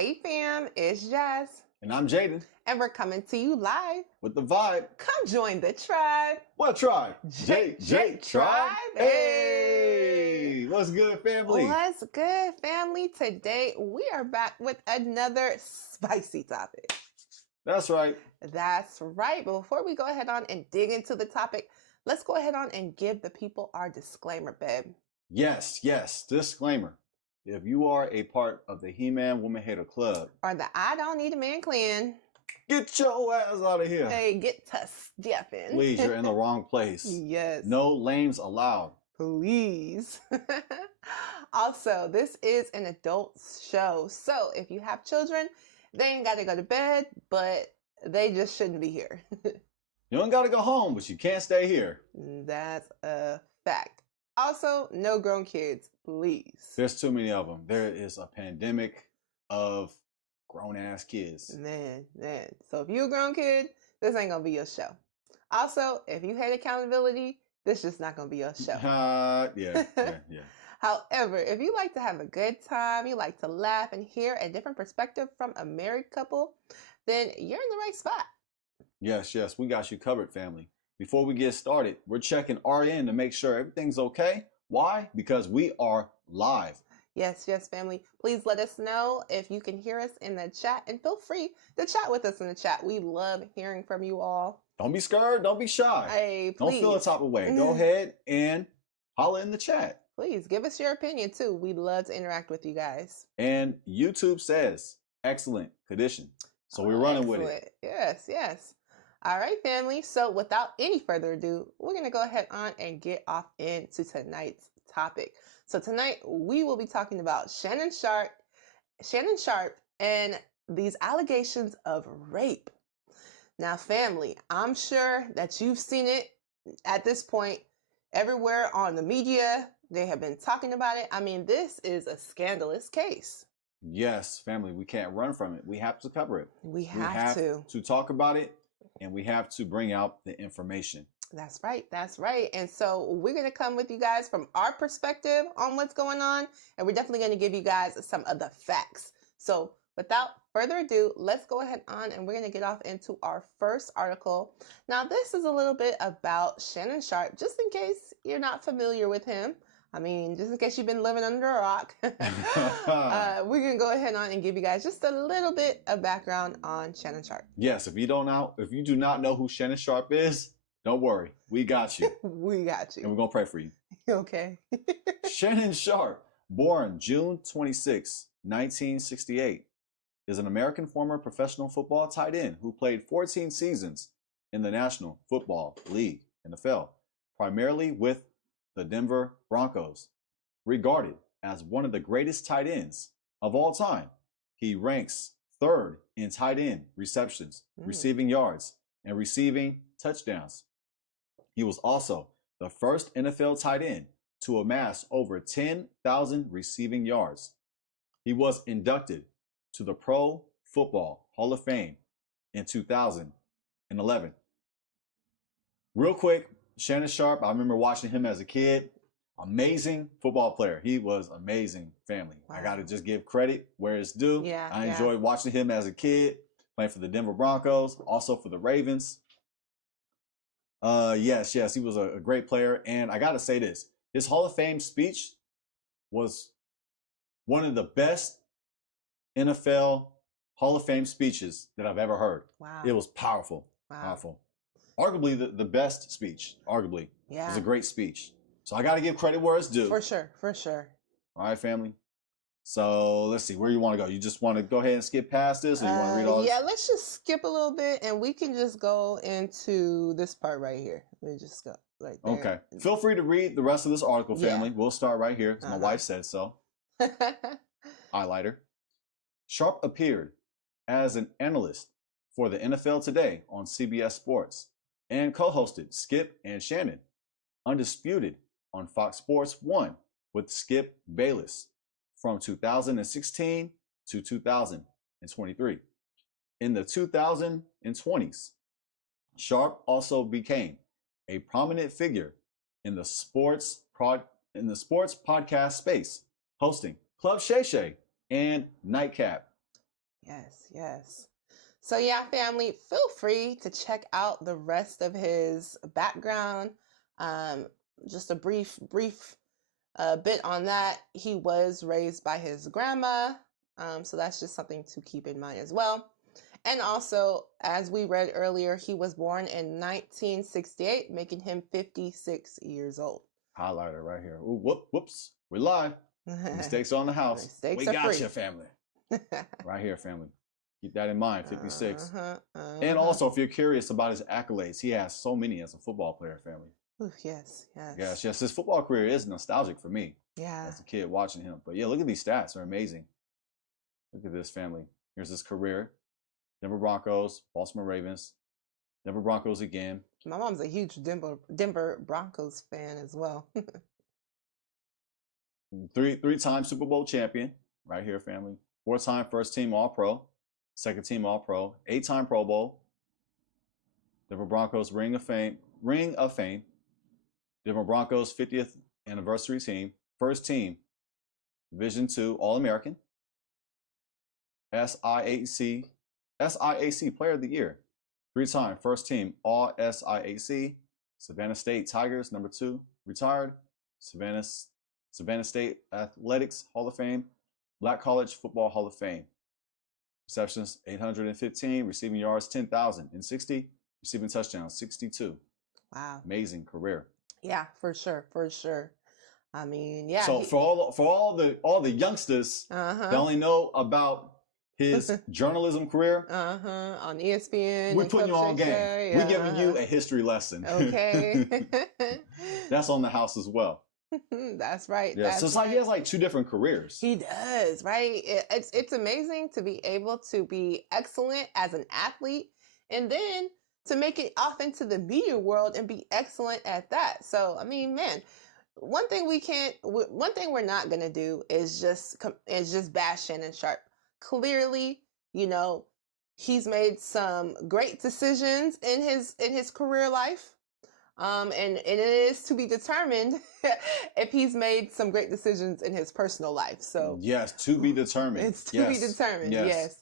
Hey fam, it's Jazz. And I'm Jaden. And we're coming to you live With the vibe. Come join the tribe. What tribe? J Tribe. Hey! What's good, family? What's good, family? Today we are back with another spicy topic. That's right. That's right. But before we go ahead on and dig into the topic, let's go ahead on and give the people our disclaimer, babe. Yes. Disclaimer. If you are a part of the He-Man Woman Hater Club, or the I Don't Need a Man clan, get your ass out of here. Hey, get to stepping. Please, you're in the wrong place. Yes. No lames allowed. Please. Also, this is an adult show. So if you have children, they ain't got to go to bed, but they just shouldn't be here. You don't got to go home, but you can't stay here. That's a fact. Also, no grown kids, please. There's too many of them. There is a pandemic of grown-ass kids. Man. So if you're a grown kid, this ain't going to be your show. Also, if you hate accountability, this just not going to be your show. Yeah. However, if you like to have a good time, you like to laugh and hear a different perspective from a married couple, then you're in the right spot. Yes, we got you covered, family. Before we get started, we're checking RN to make sure everything's okay. Why? Because we are live. Yes, family. Please let us know if you can hear us in the chat, and feel free to chat with us in the chat. We love hearing from you all. Don't be scared. Don't be shy. Hey, please. Don't feel a type of way. Go ahead and holla in the chat. Please give us your opinion too. We'd love to interact with you guys. And YouTube says excellent condition. So we're running with it. Yes. All right, family. So without any further ado, we're going to go ahead on and get off into tonight's topic. So tonight we will be talking about Shannon Sharpe, and these allegations of rape. Now, family, I'm sure that you've seen it at this point everywhere on the media. They have been talking about it. I mean, this is a scandalous case. Yes, family, we can't run from it. We have to cover it. We have to talk about it, and we have to bring out the information. That's right. And so we're going to come with you guys from our perspective on what's going on, and we're definitely going to give you guys some of the facts. So without further ado, let's go ahead on and we're going to get off into our first article. Now, this is a little bit about Shannon Sharpe, just in case you're not familiar with him. I mean, just in case you've been living under a rock, we're going to go ahead on and give you guys just a little bit of background on Shannon Sharpe. Yes, if you do not know who Shannon Sharpe is, don't worry. We got you. We got you. And we're going to pray for you. Okay. Shannon Sharpe, born June 26, 1968, is an American former professional football tight end who played 14 seasons in the National Football League, NFL, primarily with the Denver Broncos. Regarded as one of the greatest tight ends of all time, he ranks third in tight end receptions, receiving yards, and receiving touchdowns. He was also the first NFL tight end to amass over 10,000 receiving yards. He was inducted to the Pro Football Hall of Fame in 2011. Real quick, Shannon Sharpe, I remember watching him as a kid. Amazing football player. He was amazing, family. Wow. I got to just give credit where it's due. I enjoyed watching him as a kid, playing for the Denver Broncos, also for the Ravens. Yes, he was a great player. And I got to say this, his Hall of Fame speech was one of the best NFL Hall of Fame speeches that I've ever heard. Wow. It was powerful. Wow. Powerful. Arguably the best speech. Arguably. Yeah. It was a great speech. So I got to give credit where it's due. For sure. All right, family. So let's see. Where you want to go? You just want to go ahead and skip past this, or you want to read all this? Yeah, let's just skip a little bit, and we can just go into this part right here. Let me just go right there. Okay. Feel free to read the rest of this article, family. Yeah. We'll start right here, because my wife said so. Highlighter. Sharpe appeared as an analyst for the NFL Today on CBS Sports and co-hosted Skip and Shannon, Undisputed, on Fox Sports 1 with Skip Bayless from 2016 to 2023. In the 2020s, Sharpe also became a prominent figure in the sports podcast space, hosting Club Shay Shay and Nightcap Yes, yes. So yeah, family, feel free to check out the rest of his background. Um, just a brief bit on that. He was raised by his grandma, so that's just something to keep in mind as well. And also, as we read earlier, he was born in 1968, making him 56 years old. Highlighter right here. Ooh, whoops. We're live. Mistakes on the house. Mistakes we are got free. you, family. Right here, family. Keep that in mind, 56. Uh-huh. And also, if you're curious about his accolades, he has so many as a football player, family. Ooh, yes. Yes. His football career is nostalgic for me. Yeah. As a kid watching him. But yeah, look at these stats. They're amazing. Look at this, family. Here's his career. Denver Broncos, Baltimore Ravens, Denver Broncos again. My mom's a huge Denver Broncos fan as well. Three-time Super Bowl champion, right here, family. 4-time first team All-Pro, second team All-Pro, 8-time Pro Bowl. Denver Broncos Ring of Fame. Denver Broncos 50th anniversary team, first team Division II All-American, SIAC Player of the Year, 3-time first team All SIAC, Savannah State Tigers #2, retired, Savannah State Athletics Hall of Fame, Black College Football Hall of Fame. Receptions 815, receiving yards 10,060, receiving touchdowns 62. Wow. Amazing career. Yeah, for sure. I mean, yeah. So for all the youngsters that only know about his journalism career, on ESPN, we're putting you on game. Yeah. We're giving you a history lesson. Okay. That's on the house as well. That's right. Yeah, so it's like he has like 2 different careers. He does, right? It's amazing to be able to be excellent as an athlete and then to make it off into the media world and be excellent at that. So, I mean, man, one thing we're not gonna do is just bash Shannon Sharpe. Clearly, he's made some great decisions in his career life. And it is to be determined if he's made some great decisions in his personal life. So yes, to be determined. It's to be determined. Yes.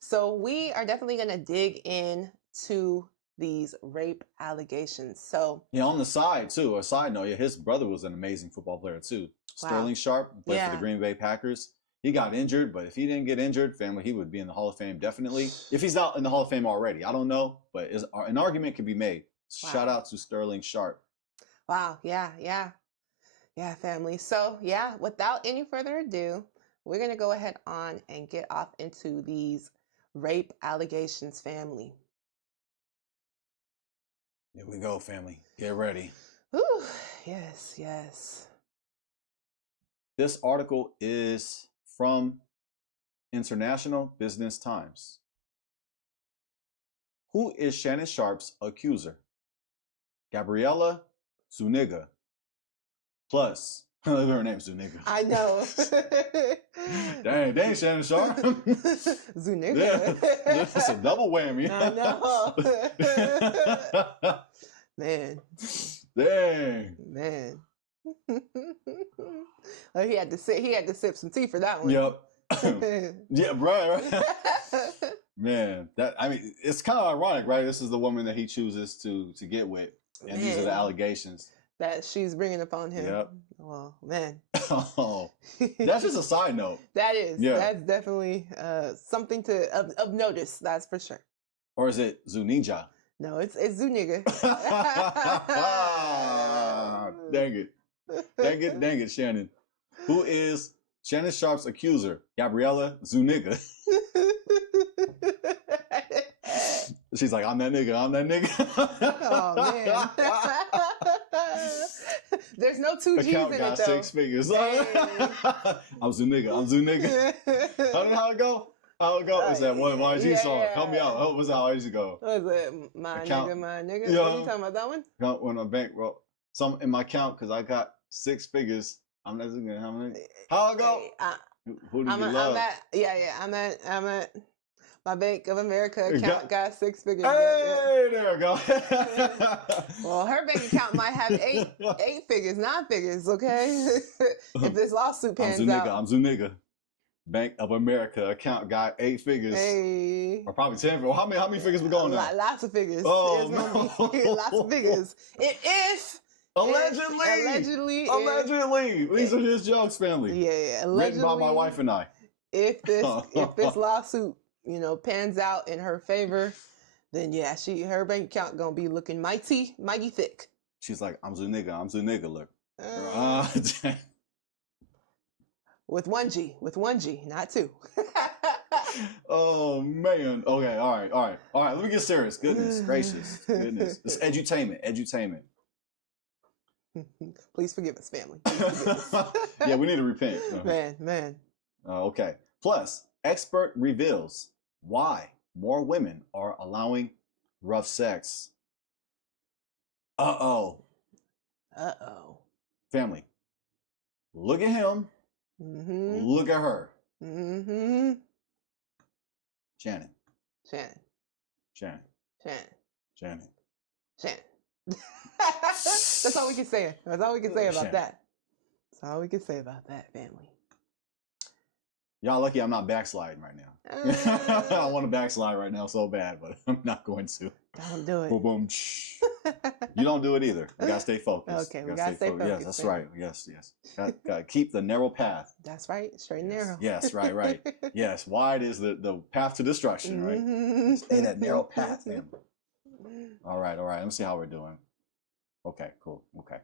So we are definitely going to dig into these rape allegations. So yeah, on the side too. A side note, his brother was an amazing football player too. Wow. Sterling Sharpe played for the Green Bay Packers. He got injured, but if he didn't get injured, family, he would be in the Hall of Fame definitely. If he's not in the Hall of Fame already, I don't know, but an argument could be made. Wow. Shout out to Sterling Sharpe. Wow. Yeah, family. So yeah, without any further ado, we're going to go ahead on and get off into these rape allegations, family. Here we go, family. Get ready. Ooh, yes. This article is from International Business Times. Who is Shannon Sharpe's accuser? Gabriella Zuniga. Plus, her name's Zuniga. I know. dang, Shannon Sharpe. Zuniga. Yeah, that's a double whammy. I know. Man. Dang. Man. Well, he had to sip some tea for that one. Yep. Yeah, right. Man, it's kind of ironic, right? This is the woman that he chooses to get with. And these are the allegations that she's bringing upon him. Yep. Well, man. Oh, that's just a side note. That is. Yeah. That's definitely something of notice. That's for sure. Or is it Zuniga? No, it's Zuniga. Dang it, Shannon. Who is Shannon Sharpe's accuser? Gabriella Zuniga. She's like, I'm that nigga. Oh, man. There's no 2 G's in it, though. 6 figures. Hey. I'm Zuniga. I don't know how it go. It's that one YG song. Help me out. Oh, what's that? How does it go? What is it? My nigga. Yeah. What are you talking about, that one? When I bankroll some in my account because I got 6 figures. I'm not looking at how many. How it go? Who do you love? I'm at my Bank of America account got 6 figures. Hey, there we go. Well, her bank account might have 8 figures, 9 figures, okay? If this lawsuit pans out. I'm Zuniga. Bank of America account got 8 figures. Hey. Or probably 10. How many figures we going now? Lots of figures. Oh, it's gonna be lots of figures. Allegedly. These are his jokes, family. Yeah, allegedly. Written by my wife and I. If this lawsuit, pans out in her favor, then yeah, her bank account gonna be looking mighty thick. She's like, I'm Zuniga, look. With one G, not 2. Oh man. Okay, all right. Let me get serious. Goodness gracious. It's edutainment. Please forgive us, family. Forgive us. Yeah, we need to repent. Man. Okay. Plus, expert reveals why more women are allowing rough sex. Uh-oh. Family. Look at him. Mm-hmm. Look at her. Mm-hmm. Shannon. That's all we can say. That's all we can say about that. That's all we can say about that, family. Y'all lucky I'm not backsliding right now. I want to backslide right now so bad, but I'm not going to. Don't do it. Boom, boom. You don't do it either. We gotta stay focused. Okay, we gotta stay focused. Yes, that's right. Yes. Gotta keep the narrow path. That's right. Straight and narrow. Yes, right. Yes, wide is the path to destruction, right? Mm-hmm. Stay that narrow path, family. All right. Let me see how we're doing. Okay, cool. Okay.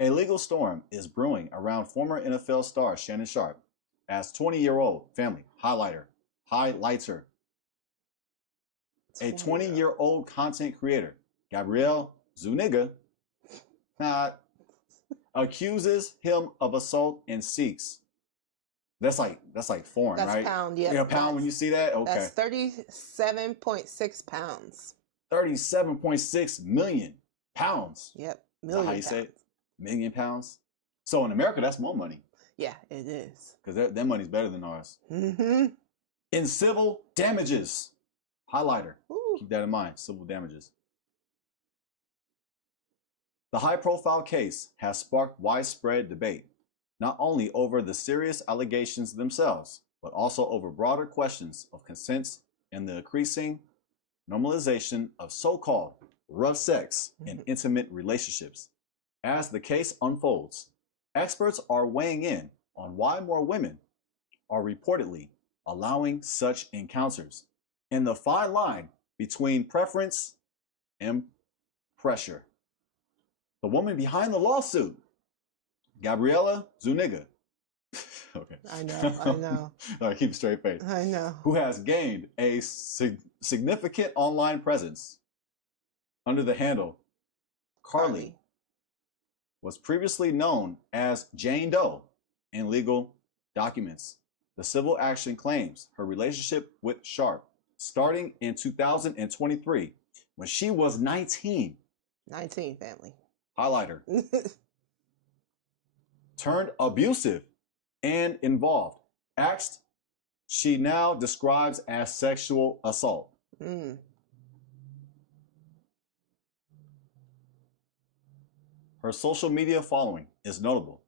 A legal storm is brewing around former NFL star Shannon Sharpe as 20-year-old family highlighter. A 20-year-old content creator, Gabriella Zuniga, accuses him of assault and seeks. That's like foreign, that's right? Pound, yeah. A pound when you see that? Okay. That's 37.6 pounds. 37.6 million pounds. Yep. Is that how you say it? Million pounds? So in America, that's more money. Yeah, it is. Because their money's better than ours. Mm-hmm. In civil damages. Highlighter. Ooh. Keep that in mind. Civil damages. The high-profile case has sparked widespread debate, not only over the serious allegations themselves, but also over broader questions of consent and the increasing normalization of so-called rough sex in intimate relationships. As the case unfolds, experts are weighing in on why more women are reportedly allowing such encounters and the fine line between preference and pressure. The woman behind the lawsuit, Gabriella Zuniga. Okay. I know. All right, keep a straight face. I know. Who has gained a significant online presence under the handle Carly, was previously known as Jane Doe in legal documents. The civil action claims her relationship with Sharpe starting in 2023 when she was 19. 19, family. Highlighter. Turned abusive and involved. Acts she now describes as sexual assault. Mm. Her social media following is notable.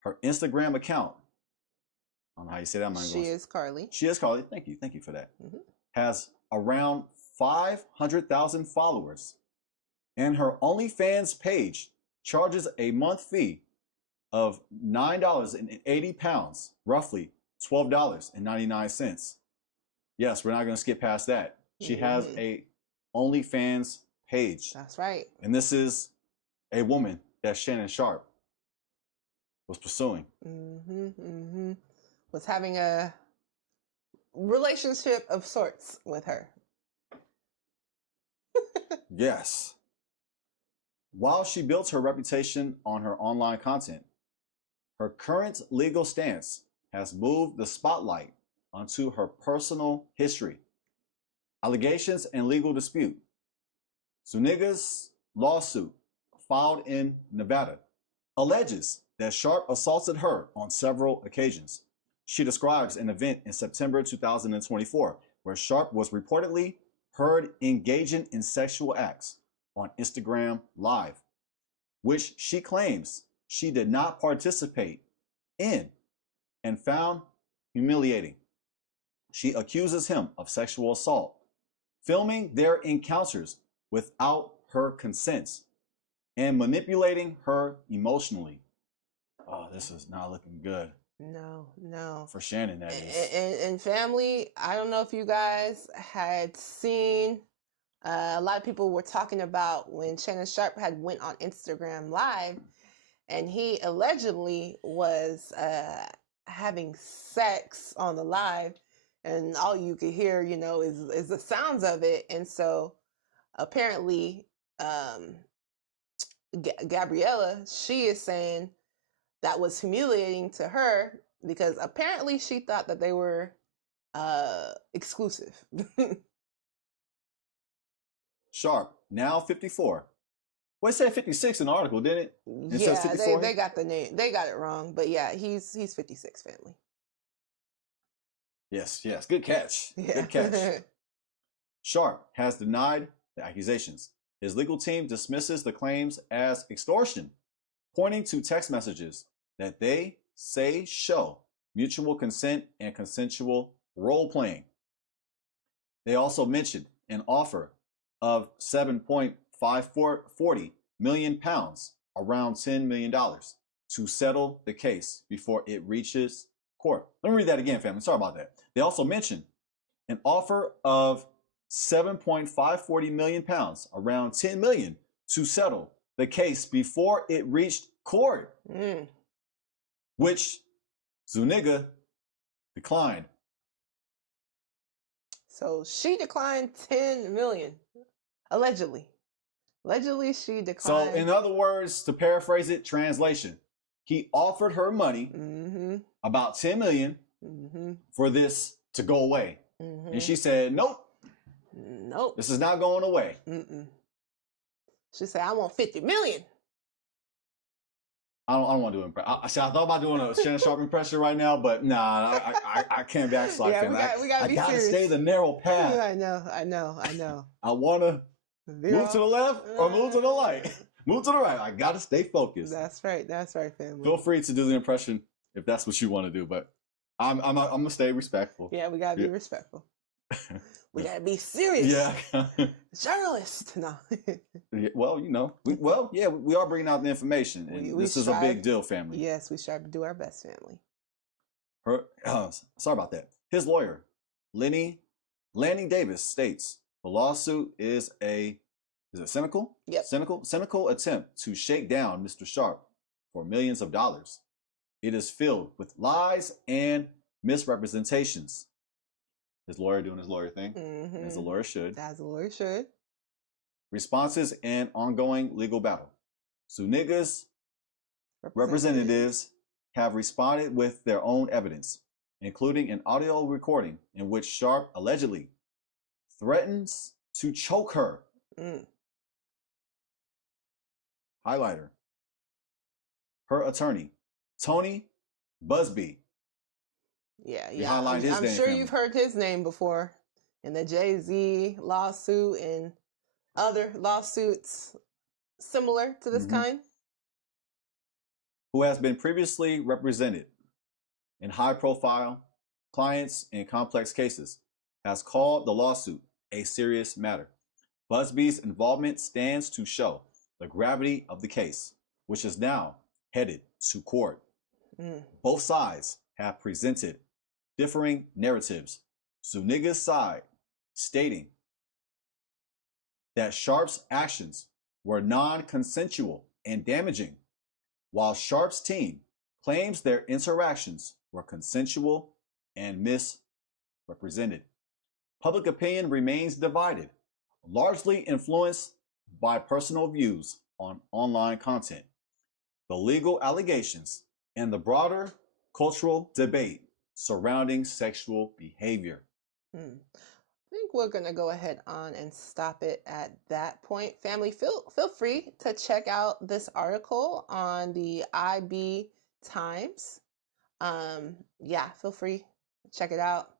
Her Instagram account, I don't know how you say that. She is Carly. Thank you for that. Mm-hmm. Has around 500,000 followers. And her OnlyFans page charges a month fee of £9.80, roughly $12.99. Yes, we're not going to skip past that. She has a OnlyFans page. That's right. And this is a woman that Shannon Sharpe was pursuing. Was having a relationship of sorts with her. Yes. While she built her reputation on her online content, her current legal stance has moved the spotlight onto her personal history, allegations, and legal dispute. Zuniga's lawsuit, filed in Nevada, alleges that Sharpe assaulted her on several occasions. She describes an event in September 2024 where Sharpe was reportedly heard engaging in sexual acts on Instagram Live, which she claims she did not participate in and found humiliating. She accuses him of sexual assault, filming their encounters without her consent, and manipulating her emotionally. Oh, this is not looking good. No. For Shannon, that is. And family, I don't know if you guys had seen, a lot of people were talking about when Shannon Sharpe had went on Instagram Live, and he allegedly was having sex on the live, and all you could hear, is the sounds of it. And so apparently, Gabriella, she is saying that was humiliating to her because apparently she thought that they were exclusive. Sharpe, now 54. Well, it said 56 in the article, didn't it? It says Yeah, 54? they got the name. They got it wrong, but yeah, he's 56, family. Yes. Good catch. Yeah. Good catch. Sharpe has denied the accusations. His legal team dismisses the claims as extortion, pointing to text messages that they say show mutual consent and consensual role playing. They also mentioned an offer of £7.540 million, around $10 million, to settle the case before it reaches court. Let me read that again, family. Sorry about that. They also mentioned an offer of £7.540 million, around $10 million, to settle the case before it reached court, which Zuniga declined. So she declined 10 million, allegedly. Allegedly, she declined. So, in other words, to paraphrase it, translation, he offered her money, about 10 million, for this to go away. And she said, nope. This is not going away. She said, I want 50 million. I don't want to do it. I thought about doing a Shannon Sharpe impression right now, but nah, I can't backslide. Yeah, we gotta be I gotta serious. stay the narrow path. I know. I want to move to the left or move to the right. Move to the right. I gotta stay focused. That's right, family. Feel free to do the impression if that's what you want to do, but I'm gonna stay respectful. Yeah, we gotta be respectful. We gotta be serious. Yeah. Journalist. No. Well, we are bringing out the information, and this is a big deal, family. Yes, we strive to do our best, family. Sorry about that. His lawyer, Lanny Davis, states the lawsuit is it cynical? Yep. Cynical attempt to shake down Mr. Sharpe for millions of dollars. It is filled with lies and misrepresentations. His lawyer doing his lawyer thing, as a lawyer should. As a lawyer should. Responses and ongoing legal battle. Zuniga's representatives have responded with their own evidence, including an audio recording in which Sharpe allegedly threatens to choke her. Highlighter. Her attorney, Tony Busby. Yeah. I'm sure you've heard his name before in the Jay-Z lawsuit and other lawsuits similar to this kind. Who has been previously represented in high-profile clients in complex cases, has called the lawsuit a serious matter. Busby's involvement stands to show the gravity of the case, which is now headed to court. Both sides have presented differing narratives. Zuniga's side stating that Sharpe's actions were non-consensual and damaging, while Sharpe's team claims their interactions were consensual and misrepresented. Public opinion remains divided, largely influenced by personal views on online content, the legal allegations, and the broader cultural debate surrounding sexual behavior. I think we're going to go ahead on and stop it at that point. Family, feel free to check out this article on the IB Times. Feel free to check it out.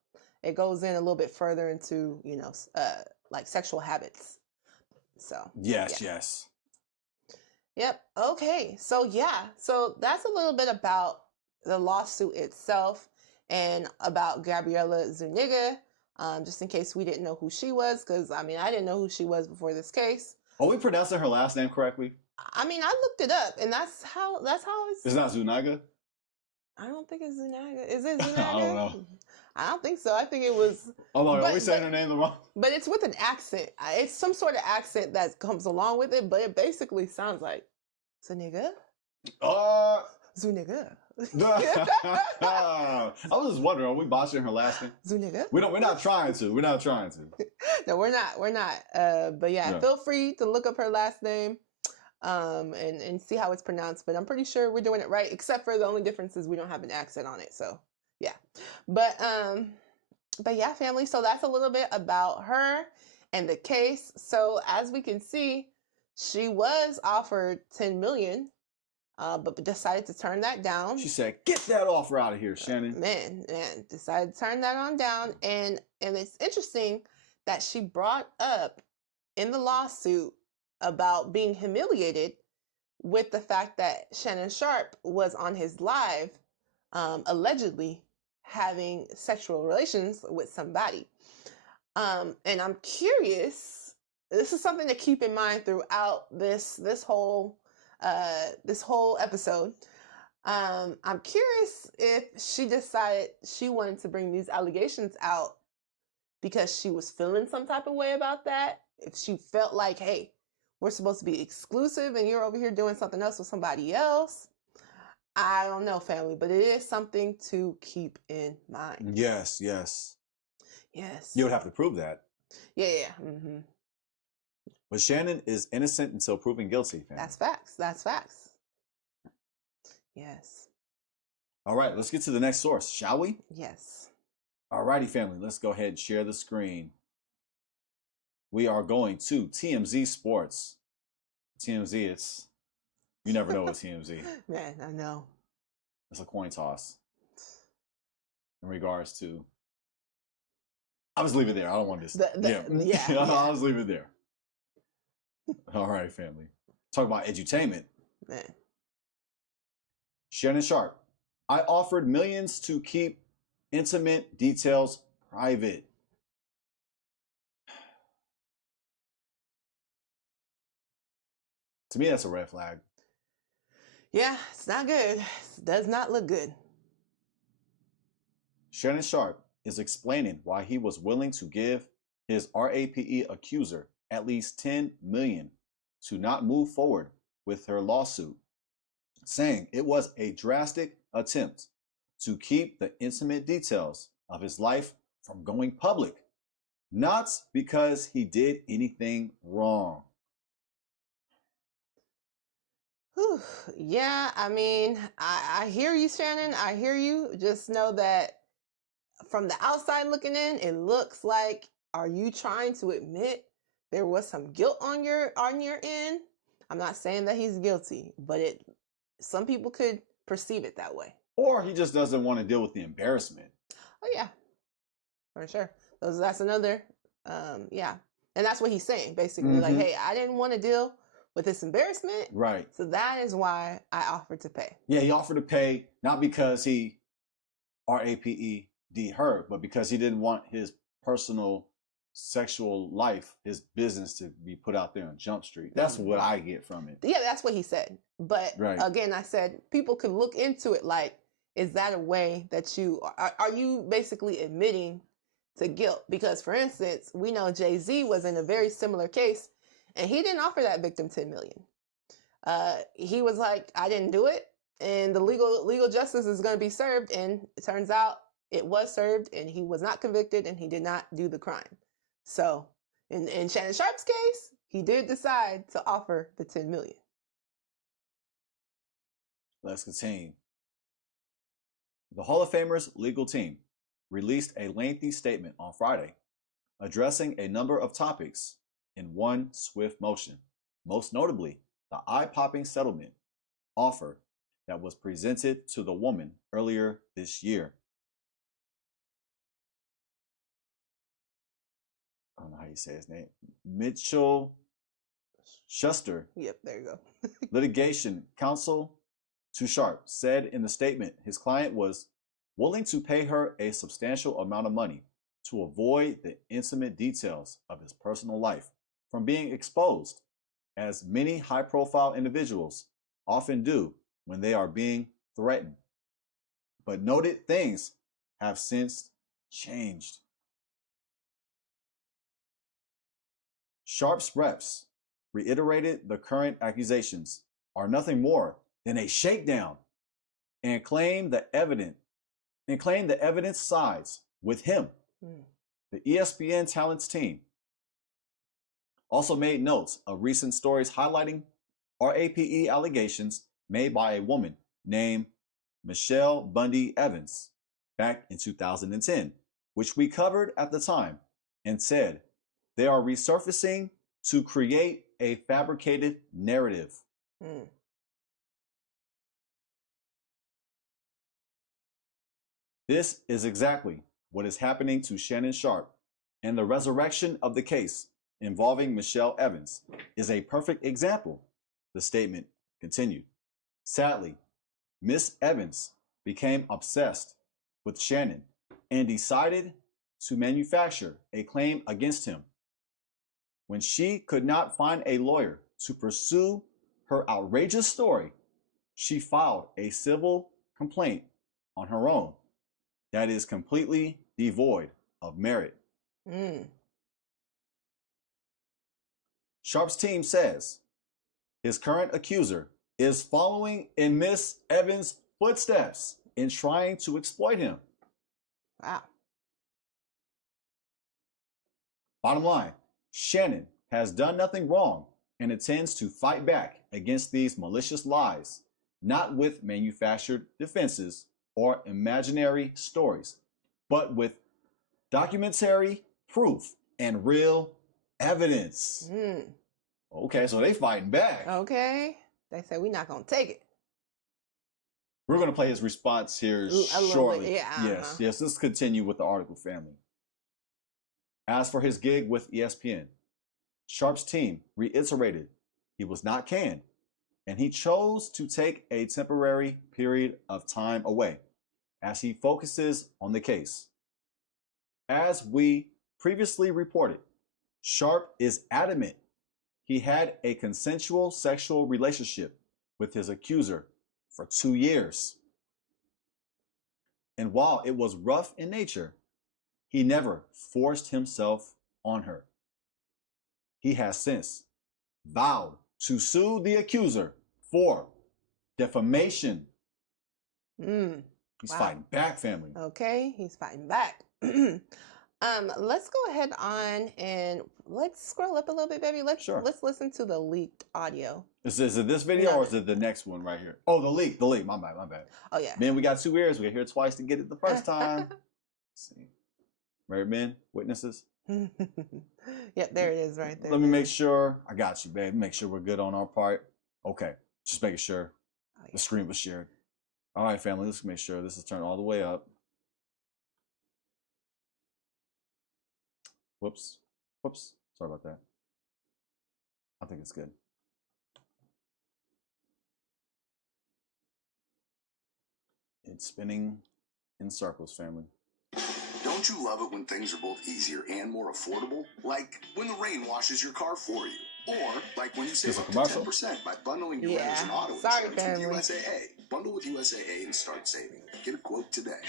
It goes in a little bit further into, like sexual habits. So yes. Yep. Okay. So that's a little bit about the lawsuit itself. and about Gabriella Zuniga, just in case we didn't know who she was, because I didn't know who she was before this case. Are we pronouncing her last name correctly? I looked it up, and that's how it's. It's not Zuniga? I don't think it's Zuniga. Is it Zuniga? I don't know. I don't think so. I think it was. Are we saying her name the wrong? But it's with an accent. It's some sort of accent that comes along with it, but it basically sounds like Zuniga. Zuniga. I was just wondering, are we botching her last name? Zuniga. We're not trying to. We're not trying to. No, we're not. But yeah, feel free to look up her last name, and see how it's pronounced. But I'm pretty sure we're doing it right, except for the only difference is we don't have an accent on it. So yeah, but yeah, family. So that's a little bit about her and the case. So as we can see, she was offered $10 million. But decided to turn that down. She said, "Get that offer out of here, Shannon." Man, decided to turn that on down. And it's interesting that she brought up in the lawsuit about being humiliated with the fact that Shannon Sharpe was on his live, allegedly having sexual relations with somebody. And I'm curious, this is something to keep in mind throughout this whole episode. I'm curious if she decided she wanted to bring these allegations out because she was feeling some type of way about that. If she felt like, hey, we're supposed to be exclusive and you're over here doing something else with somebody else. I don't know, family, but it is something to keep in mind. Yes. You would have to prove that. Yeah. Mm-hmm. But Shannon is innocent until proven guilty, family. That's facts. Yes. All right, let's get to the next source, shall we? Yes. All righty, family. Let's go ahead and share the screen. We are going to TMZ Sports. TMZ, you never know with TMZ. Man, I know. It's a coin toss in regards to... I'll just leave it there. I don't want this. Yeah. I'll just leave it there. All right, family. Talk about edutainment. Man. Shannon Sharpe. I offered millions to keep intimate details private. To me, that's a red flag. Yeah, it's not good. It does not look good. Shannon Sharpe is explaining why he was willing to give his RAPE accuser at least $10 million to not move forward with her lawsuit, saying it was a drastic attempt to keep the intimate details of his life from going public, not because he did anything wrong. Whew. Yeah, I hear you, Shannon. I hear you. Just know that from the outside looking in, it looks like, are you trying to admit there was some guilt on your end? I'm not saying that he's guilty, but some people could perceive it that way. Or he just doesn't want to deal with the embarrassment. Oh yeah, for sure. That's another, yeah. And that's what he's saying, basically. Mm-hmm. Like, hey, I didn't want to deal with this embarrassment. Right. So that is why I offered to pay. Yeah, he offered to pay, not because he RAPED her, but because he didn't want his personal sexual life, his business, to be put out there on Jump Street. That's what I get from it. Yeah, that's what he said. But again, I said people could look into it like, is that a way that are you basically admitting to guilt? Because for instance, we know Jay-Z was in a very similar case and he didn't offer that victim $10 million. He was like, I didn't do it, and the legal justice is going to be served. And it turns out it was served and he was not convicted and he did not do the crime. So in Shannon Sharpe's case, he did decide to offer the $10 million. Let's continue. The Hall of Famers legal team released a lengthy statement on Friday, addressing a number of topics in one swift motion, most notably the eye-popping settlement offer that was presented to the woman earlier this year. I don't know how you say his name. Mitchell Schuster. Yep, there you go. Litigation counsel to Sharpe said in the statement his client was willing to pay her a substantial amount of money to avoid the intimate details of his personal life from being exposed, as many high-profile individuals often do when they are being threatened. But noted things have since changed. Sharpe's reps reiterated the current accusations are nothing more than a shakedown and claimed the evidence sides with him. The ESPN Talents team also made notes of recent stories highlighting RAPE allegations made by a woman named Michelle Bundy Evans back in 2010, which we covered at the time, and said they are resurfacing to create a fabricated narrative. This is exactly what is happening to Shannon Sharpe, and the resurrection of the case involving Michelle Evans is a perfect example, the statement continued. Sadly, Miss Evans became obsessed with Shannon and decided to manufacture a claim against him. When she could not find a lawyer to pursue her outrageous story, she filed a civil complaint on her own that is completely devoid of merit. Sharpe's team says his current accuser is following in Miss Evans' footsteps in trying to exploit him. Wow. Bottom line, Shannon has done nothing wrong and intends to fight back against these malicious lies, not with manufactured defenses or imaginary stories, but with documentary proof and real evidence. Okay, so they fighting back. Okay. They said we're not going to take it. We're going to play his response here shortly. Yes, let's continue with the article, family. As for his gig with ESPN, Sharpe's team reiterated he was not canned, and he chose to take a temporary period of time away as he focuses on the case. As we previously reported, Sharpe is adamant he had a consensual sexual relationship with his accuser for 2 years. And while it was rough in nature, he never forced himself on her. He has since vowed to sue the accuser for defamation. He's fighting back, family. Okay, he's fighting back. Let's go ahead on and let's scroll up a little bit, baby. Let's listen to the leaked audio. Is it this video or is it the next one right here? Oh, the leak. My bad. Oh, yeah. Man, we got 2 ears. We got to hear it twice to get it the first time. Let's see. Married men, witnesses. Yep, there it is right there. Let me make sure. I got you, babe. Make sure we're good on our part. Okay, just making sure the screen was shared. All right, family, let's make sure this is turned all the way up. Whoops. Sorry about that. I think it's good. It's spinning in circles, family. Don't you love it when things are both easier and more affordable? Like when the rain washes your car for you. Or like when you save up to 10% by bundling your renters and auto insurance with USAA. Bundle with USAA and start saving. Get a quote today.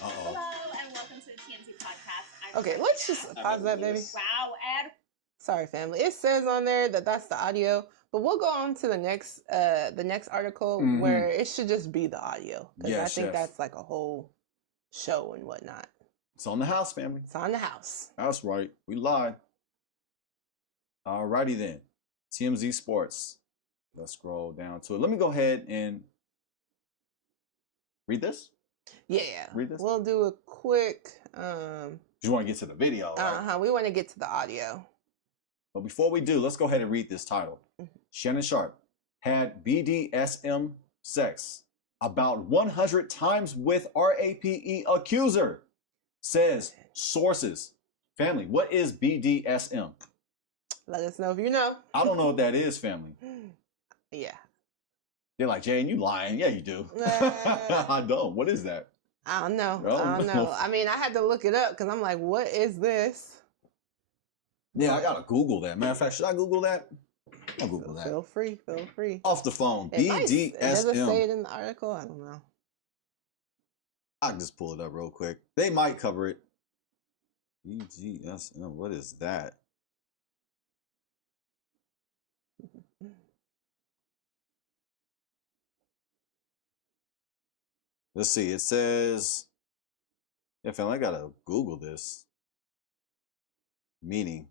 Hello and welcome to the TMZ podcast. Okay, let's just pause that, baby. Wow, Ed. Sorry, family. It says on there that that's the audio, but we'll go on to the next article where it should just be the audio because I think that's like a whole show and whatnot. It's on the house, family. It's on the house. That's right. We live. Alrighty then. TMZ Sports. Let's scroll down to it. Let me go ahead and read this. Yeah. Read this. We'll do a quick. You want to get to the video, right? We want to get to the audio. But before we do, let's go ahead and read this title. Shannon Sharpe had BDSM sex about 100 times with RAPE accuser, says sources. Family, what is BDSM? Let us know if you know. I don't know what that is, family. Yeah. They're like, Jane, you lying. Yeah, you do. I don't. What is that? I don't know. I don't know. I mean, I had to look it up because I'm like, what is this? Yeah, I got to Google that. Matter of fact, should I Google that? I'll Google that. Feel free. Off the phone. BDSM. Does it say it in the article? I don't know. I can just pull it up real quick. They might cover it. BDSM. What is that? Let's see. It says, yeah, family, I gotta Google this meaning.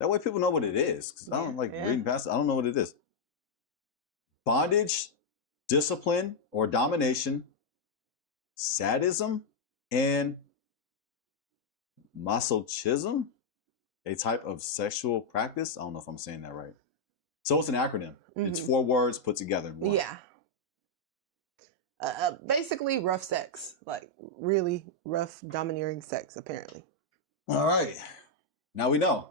That way people know what it is. Because I don't like reading past it. I don't know what it is. Bondage, discipline or domination, sadism, and masochism, a type of sexual practice. I don't know if I'm saying that right. So it's an acronym. It's 4 words put together in one. Yeah. Basically rough sex, like really rough, domineering sex, apparently. All right. Now we know.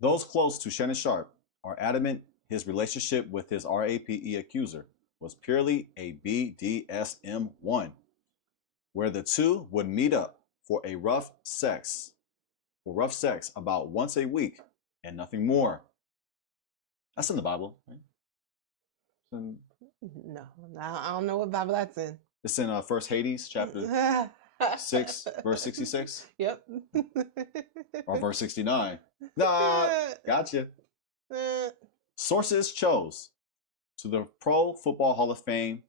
Those close to Shannon Sharpe are adamant his relationship with his RAPE accuser was purely a BDSM-1, where the two would meet up for rough sex about once a week and nothing more. That's in the Bible, right? No, I don't know what Bible that's in. It's in 1 Hades, chapter 6, verse 66. Yep. Or verse 69. Nah, gotcha. Sources chose to the Pro Football Hall of Fame.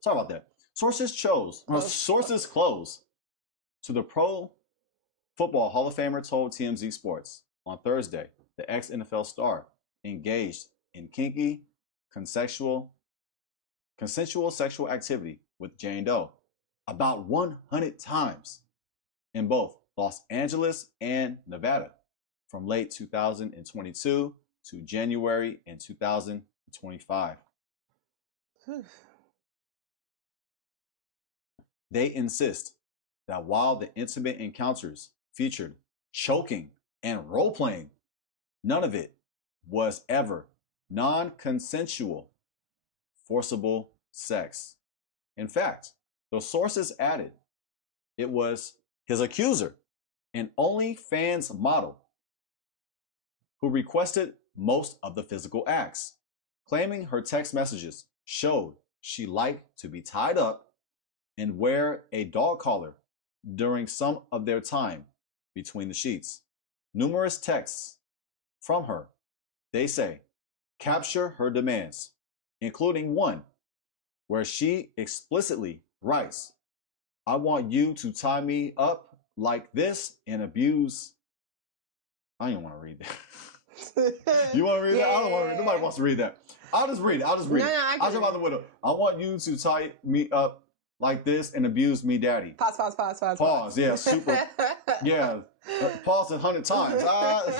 Sorry about that. Sources close to the Pro Football Hall of Famer told TMZ Sports on Thursday the ex-NFL star engaged in kinky, consensual sexual activity with Jane Doe about 100 times in both Los Angeles and Nevada from late 2022 to January in 2025. They insist that while the intimate encounters featured choking and role-playing, none of it was ever non-consensual, forcible sex. In fact, the sources added it was his accuser, an OnlyFans model, who requested most of the physical acts, claiming her text messages showed she liked to be tied up and wear a dog collar during some of their time between the sheets. Numerous texts from her, they say, capture her demands, including one where she explicitly writes, I want you to tie me up like this and abuse. I don't want to read that. You want to read that? I don't want to read. Nobody wants to read that. I'll just read it. I'll jump out the window. I want you to tie me up like this and abuse me, daddy. Pause. Yeah, super. Yeah. Pause 100 times.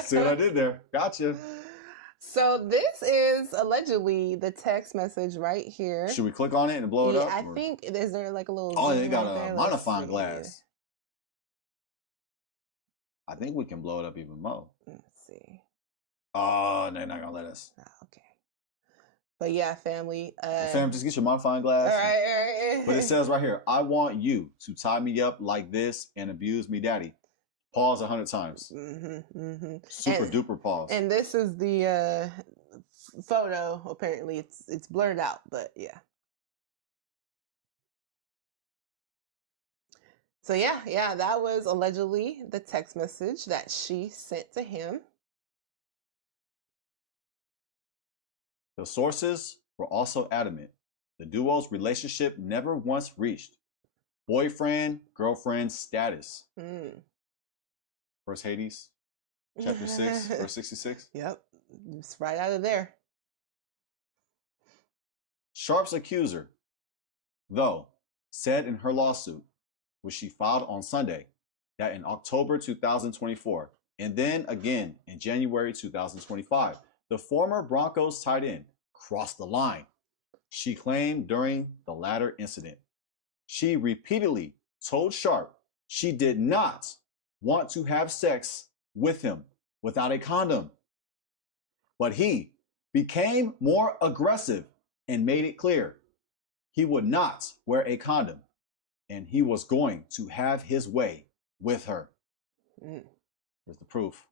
See what I did there. Gotcha. So this is allegedly the text message right here. Should we click on it and blow it up? I think, is there like a little... Oh, they got a magnifying glass. I think we can blow it up even more. Let's see. Oh, they're not going to let us. Okay. But yeah, family. Fam, just get your magnifying glass. All right. But it says right here, I want you to tie me up like this and abuse me, daddy. Pause 100 times. Super duper pause. And this is the photo. Apparently, it's blurred out, but yeah. So yeah, that was allegedly the text message that she sent to him. The sources were also adamant the duo's relationship never once reached boyfriend-girlfriend status. 1 Hades, chapter 6, verse 66. Yep, it's right out of there. Sharpe's accuser, though, said in her lawsuit, which she filed on Sunday, that in October 2024, and then again in January 2025, the former Broncos tight end crossed the line, she claimed during the latter incident. she repeatedly told Sharpe she did not want to have sex with him without a condom. But he became more aggressive and made it clear he would not wear a condom and he was going to have his way with her. Here's the proof.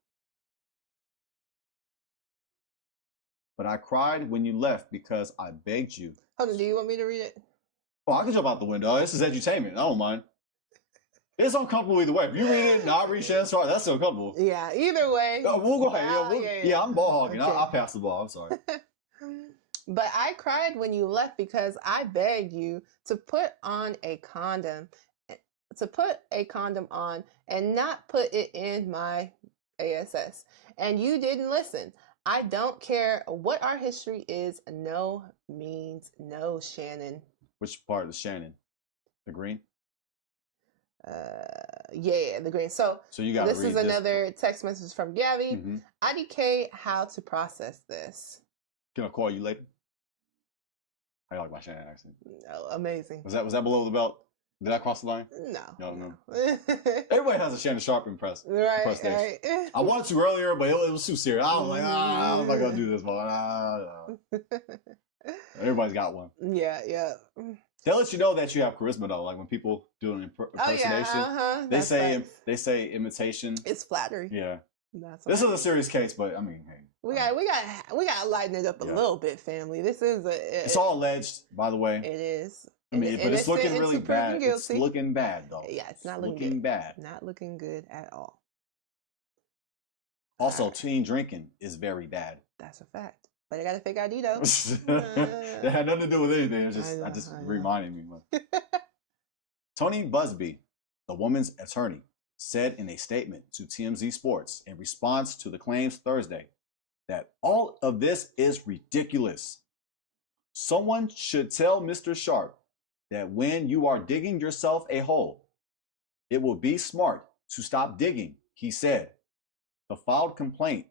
But I cried when you left because I begged you. Hold on, do you want me to read it? Oh, I can jump out the window. This is edutainment. I don't mind. It's uncomfortable either way. If you read it and I read Shannon Sharpe, that's uncomfortable. Yeah, either way. We'll go ahead. Yeah, I'm ball hogging. Okay. I'll pass the ball. I'm sorry. But I cried when you left because I begged you to put a condom on and not put it in my ass. And you didn't listen. I don't care what our history is. No means no, Shannon. Which part is Shannon? The green? Yeah, the green. So you gotta this is another text message from Gabby. Mm-hmm. IDK, how to process this. Can I call you later? I like my Shannon accent. Oh, amazing. Was that below the belt? Did I cross the line? No. Y'all know. Everybody has a Shannon Sharpe impression. Right. I wanted to earlier, but it was too serious. I was like, I'm not gonna do this, but everybody's got one. Yeah. They'll let you know that you have charisma though. Like when people do an impersonation, they say imitation. It's flattery. Yeah. This is a serious case, but I mean, hey. We got to lighten it up a little bit, family. This is it's all alleged, by the way. It is. I mean, but it's looking really bad. It's looking bad, though. Yeah, it's not looking bad. Not looking good at all. Also, teen drinking is very bad. That's a fact. But I got a fake ID, though. It had nothing to do with anything. I just reminded me. Tony Busby, the woman's attorney, said in a statement to TMZ Sports in response to the claims Thursday that all of this is ridiculous. Someone should tell Mr. Sharpe that when you are digging yourself a hole, it will be smart to stop digging, he said. The filed complaint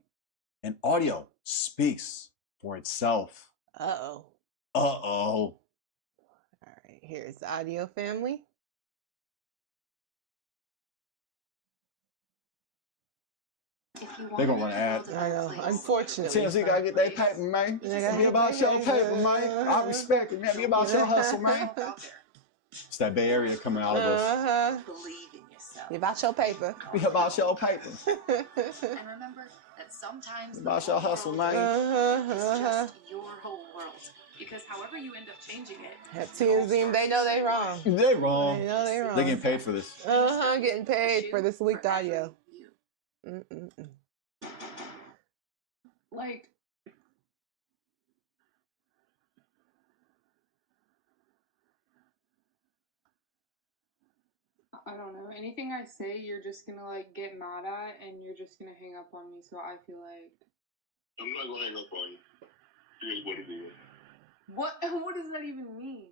and audio speaks for itself. Uh-oh. All right, here's the audio, family. They're gonna run an ad. I know, unfortunately. TMZ gotta get that paper, man. Be about your paper, man. I respect it, man. Be about your hustle, man. It's that Bay Area coming out of us. Believe in yourself. Be about your paper. Be about your paper. And remember that sometimes be about your hustle, man. It's just your whole world. Because however you end up changing it. TMZ, they know they wrong. They wrong. They know they wrong. They getting paid for this. Getting paid for this leaked audio. Like, I don't know. Anything I say, you're just gonna like get mad at, and you're just gonna hang up on me. So I feel like I'm not gonna hang up on you. Here's what it is. What? What does that even mean?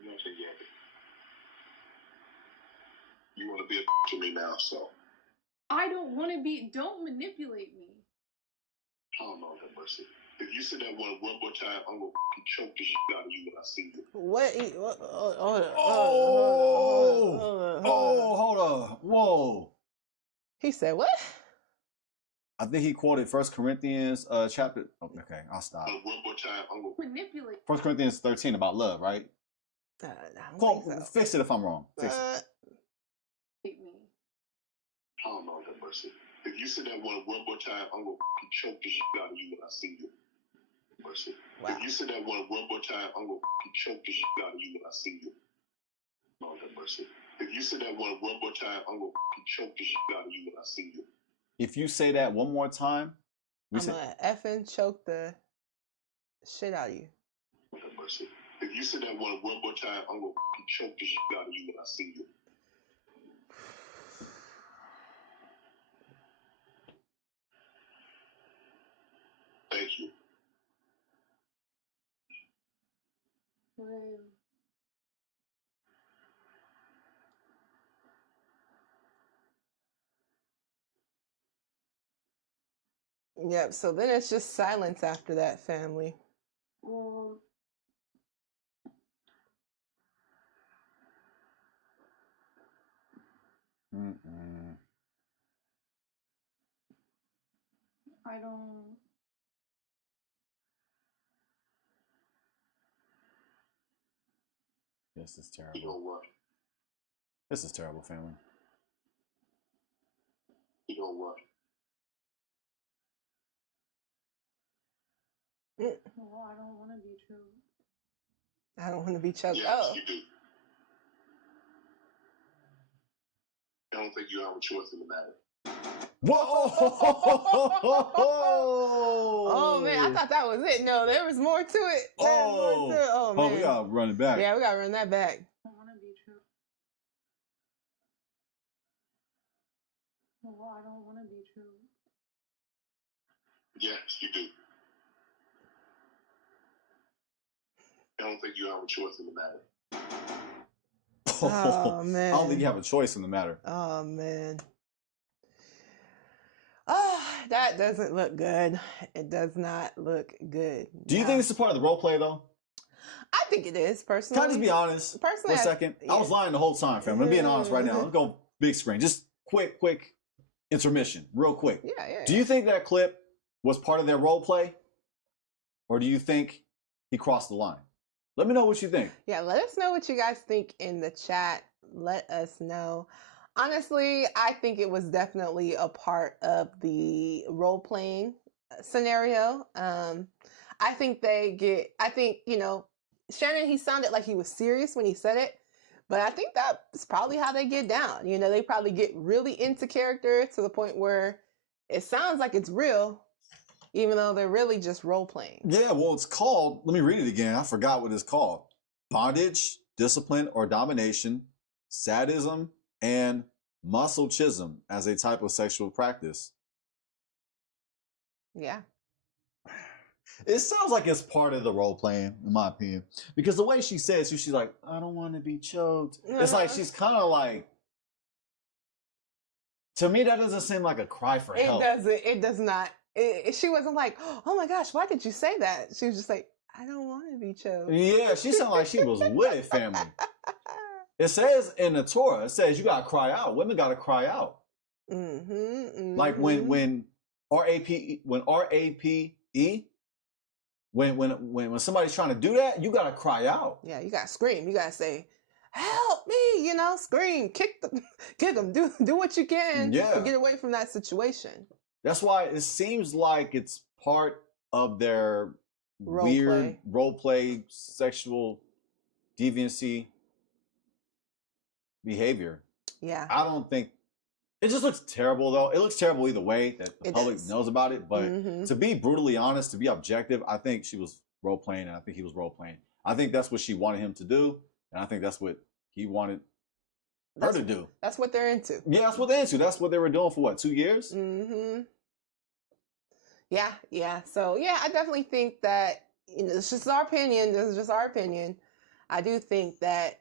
You know what I'm saying, Gabby? You want to be a to me now, so. I don't want to be. Don't manipulate me. Oh, Lord have mercy. If you say that one more time, I'm going to choke the shit out of you when I see you. What? Hold on. Whoa. He said what? I think he quoted 1 Corinthians chapter. Oh, okay, I'll stop. One more time, I'm going to manipulate. 1 Corinthians 13 about love, right? Fix it if I'm wrong. Fix it. Hate me. Oh, Lord have mercy. If you say that one more time, I'm going to choke the shit out of you when I see you. Mercy. Wow. If you say that one more time, I'm going to choke the shit out of you when I see you. Lord have mercy. If you say that one more time, I'm going to choke the shit out of you when I see you. If you say that one more time, I'm going to effing choke the shit out of you. Lord have mercy. If you say that one more time, I'm going to choke the shit out of you when I see you. Thank you. Yep, so then it's just silence after that, family. Well, I don't. This is terrible. You know what? This is terrible, family. You know what? Well, I don't want to be choked. I don't want to be choked. Yes, you do. I don't think you have a choice in the matter. Whoa! Oh man, I thought that was it. No, there was more to it. Oh man. We gotta run it back. Yeah, we gotta run that back. I want to be choked. Well, I don't want to be choked. Yes, you do. I don't think you have a choice in the matter. Oh man. I don't think you have a choice in the matter. Oh man. Oh, that doesn't look good. It does not look good. Do you think this is part of the role play, though? I think it is, personally. Can I just be honest Personally, for a second? I was lying the whole time, fam. I'm being honest right now. Let's go big screen. Just quick intermission, real quick. Yeah. Do you think that clip was part of their role play? Or do you think he crossed the line? Let me know what you think. Yeah, let us know what you guys think in the chat. Let us know. Honestly, I think it was definitely a part of the role-playing scenario. I think Shannon, he sounded like he was serious when he said it, but I think that's probably how they get down. They probably get really into character to the point where it sounds like it's real, even though they're really just role-playing. Yeah, well, it's called, let me read it again. I forgot what it's called. Bondage, discipline, or domination, sadism, and masochism as a type of sexual practice. Yeah. It sounds like it's part of the role playing, in my opinion. Because the way she says, she's like, I don't want to be choked. It's like she's kind of like, to me, that doesn't seem like a cry for help. It does not. She wasn't like, oh my gosh, why did you say that? She was just like, I don't want to be choked. Yeah, she sounded like she was with it, family. It says in the Torah, it says you got to cry out. Women got to cry out. Like when somebody's trying to do that, you got to cry out. Yeah, you got to scream. You got to say, help me, scream, kick them, do what you can to get away from that situation. That's why it seems like it's part of their weird role play, sexual deviancy behavior. Yeah. I don't think it just looks terrible though. It looks terrible either way that the public knows about it. But to be brutally honest, to be objective, I think she was role playing and I think he was role playing. I think that's what she wanted him to do, and I think that's what he wanted her to do. That's what they're into. Yeah, that's what they're into. That's what they were doing for what, 2 years? Yeah. So yeah, I definitely think that it's just our opinion. This is just our opinion. I do think that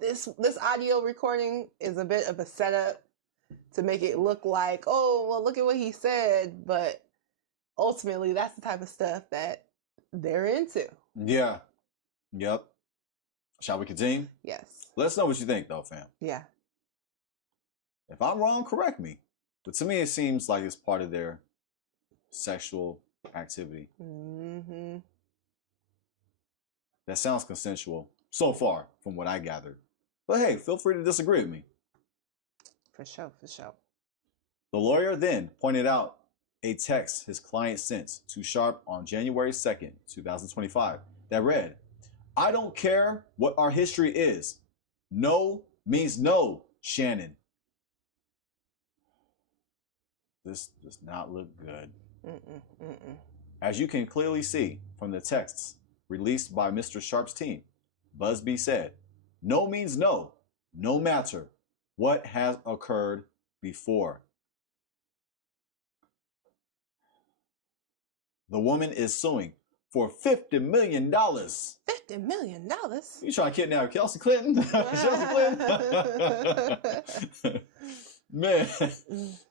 this audio recording is a bit of a setup to make it look like, oh well, look at what he said, but ultimately that's the type of stuff that they're into. Yeah. Yep. Shall we continue? Yes. Let us know what you think though, fam. Yeah. If I'm wrong, correct me. But to me, it seems like it's part of their sexual activity. That sounds consensual so far from what I gathered. But hey, feel free to disagree with me. For sure. The lawyer then pointed out a text his client sent to Sharpe on January 2nd, 2025 that read, I don't care what our history is. No means no, Shannon. This does not look good. As you can clearly see from the texts released by Mr. Sharpe's team, Busby said, no means no, no matter what has occurred before. The woman is suing for $50 million. $50 million? You trying to kidnap Kelsey Clinton? Chelsea Clinton? Man,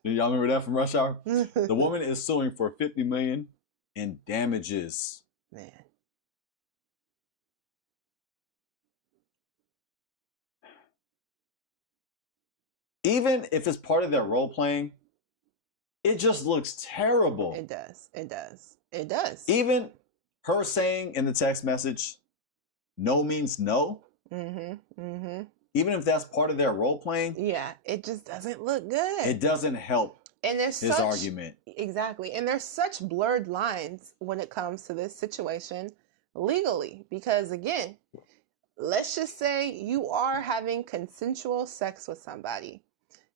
y'all remember that from Rush Hour? The woman is suing for $50 million in damages. Man. even if it's part of their role playing, it just looks terrible. It does. It does. It does. Even her saying in the text message, no means no. Even if that's part of their role playing. Yeah, it just doesn't look good. It doesn't help his argument. Exactly. And there's such blurred lines when it comes to this situation legally. Because again, let's just say you are having consensual sex with somebody.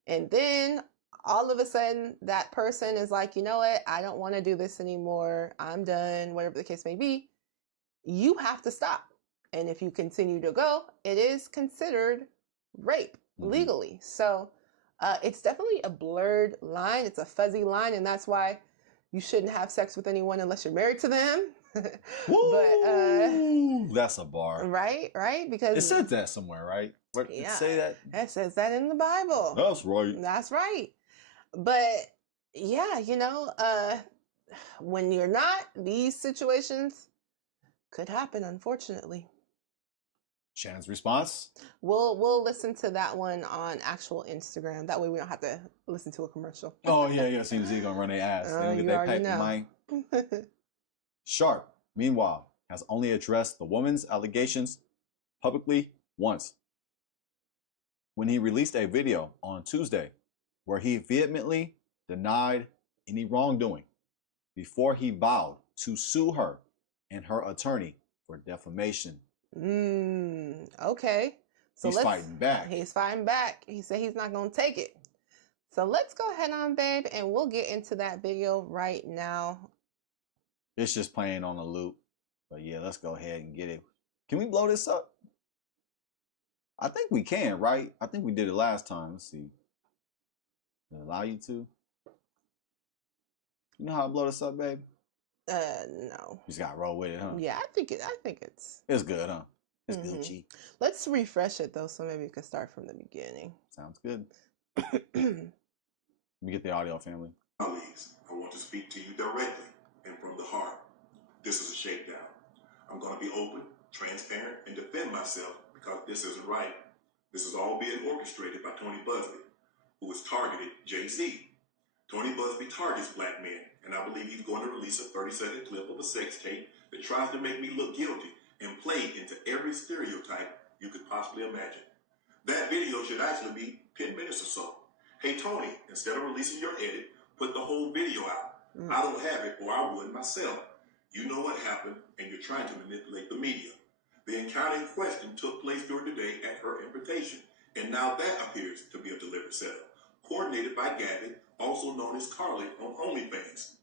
And then all of a sudden that person is like, you know what? I don't want to do this anymore. I'm done, whatever the case may be. You have to stop. And if you continue to go, it is considered rape legally. So it's definitely a blurred line. It's a fuzzy line. And that's why you shouldn't have sex with anyone unless you're married to them. But that's a bar. Right? Because it said that somewhere, right? Where did it say that? It says that in the Bible. That's right. That's right. But yeah, when you're not, these situations could happen, unfortunately. Shannon's response? We'll listen to that one on actual Instagram. That way we don't have to listen to a commercial. Oh yeah. Seems he's gonna run their ass. They don't get that pack of mine. Sharpe, meanwhile, has only addressed the woman's allegations publicly once, when he released a video on Tuesday where he vehemently denied any wrongdoing before he vowed to sue her and her attorney for defamation. Okay. So he's fighting back. He's fighting back. He said he's not going to take it. So let's go ahead on, babe, and we'll get into that video right now. It's just playing on a loop. But yeah, let's go ahead and get it. Can we blow this up? I think we can, right? I think we did it last time. Let's see. Does it allow you to? You know how to blow this up, babe? No. You just gotta roll with it, huh? Yeah, I think it's good, huh? It's Gucci. Let's refresh it though, so maybe we can start from the beginning. Sounds good. Let me get the audio, family. Colleagues, I want to speak to you directly and from the heart. This is a shakedown. I'm going to be open, transparent, and defend myself because this isn't right. This is all being orchestrated by Tony Busby, who has targeted Jay-Z. Tony Busby targets black men, and I believe he's going to release a 30-second clip of a sex tape that tries to make me look guilty and play into every stereotype you could possibly imagine. That video should actually be 10 minutes or so. Hey, Tony, instead of releasing your edit, put the whole video out. I don't have it, or I would myself. You know what happened, and you're trying to manipulate the media. The encounter in question took place during the day at her invitation, and now that appears to be a deliberate setup, coordinated by Gabby, also known as Carly on OnlyFans.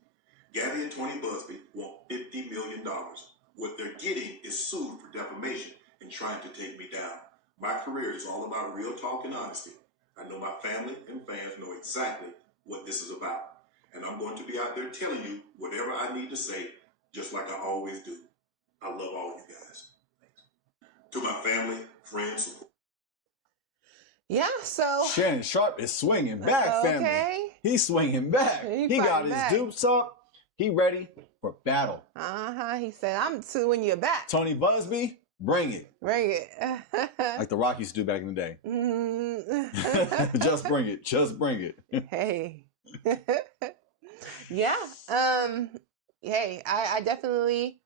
Gabby and Tony Busby want $50 million. What they're getting is sued for defamation and trying to take me down. My career is all about real talk and honesty. I know my family and fans know exactly what this is about. And I'm going to be out there telling you whatever I need to say, just like I always do. I love all you guys. Thanks. To my family, friends. Yeah, so Shannon Sharpe is swinging back, family. He's swinging back. He got his dupes up. He ready for battle. He said, I'm suing you back. Tony Busby, bring it. Bring it. Like the Rock used to do back in the day. Just bring it. Just bring it. Hey. Yeah. Hey, I definitely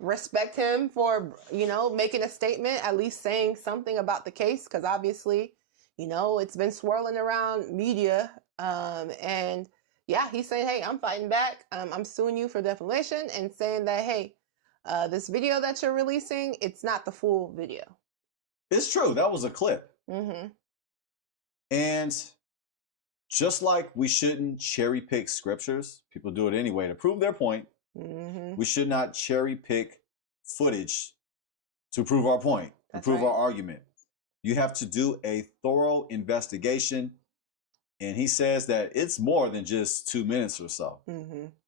respect him for, making a statement, at least saying something about the case, because obviously, it's been swirling around media. And yeah, he's saying, hey, I'm fighting back. I'm suing you for defamation, and saying that, hey, this video that you're releasing, it's not the full video. It's true. That was a clip. And just like we shouldn't cherry pick scriptures, people do it anyway to prove their point. We should not cherry pick footage to prove our point, to prove our argument. You have to do a thorough investigation. And he says that it's more than just 2 minutes or so.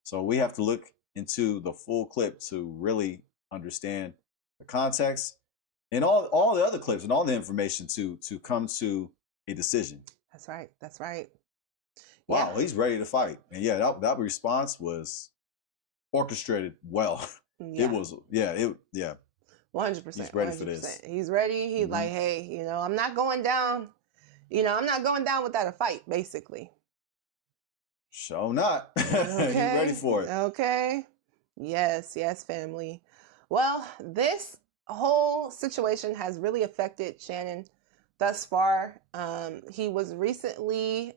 So we have to look into the full clip to really understand the context and all the other clips and all the information to come to a decision. That's right. That's right. Wow, he's ready to fight. And yeah, that response was orchestrated well. It was, 100%. He's ready for this. He's ready. He's like, hey, I'm not going down I'm not going down without a fight, basically. Sure not. Okay. You ready for it? Okay. Yes, family. Well, this whole situation has really affected Shannon thus far. He recently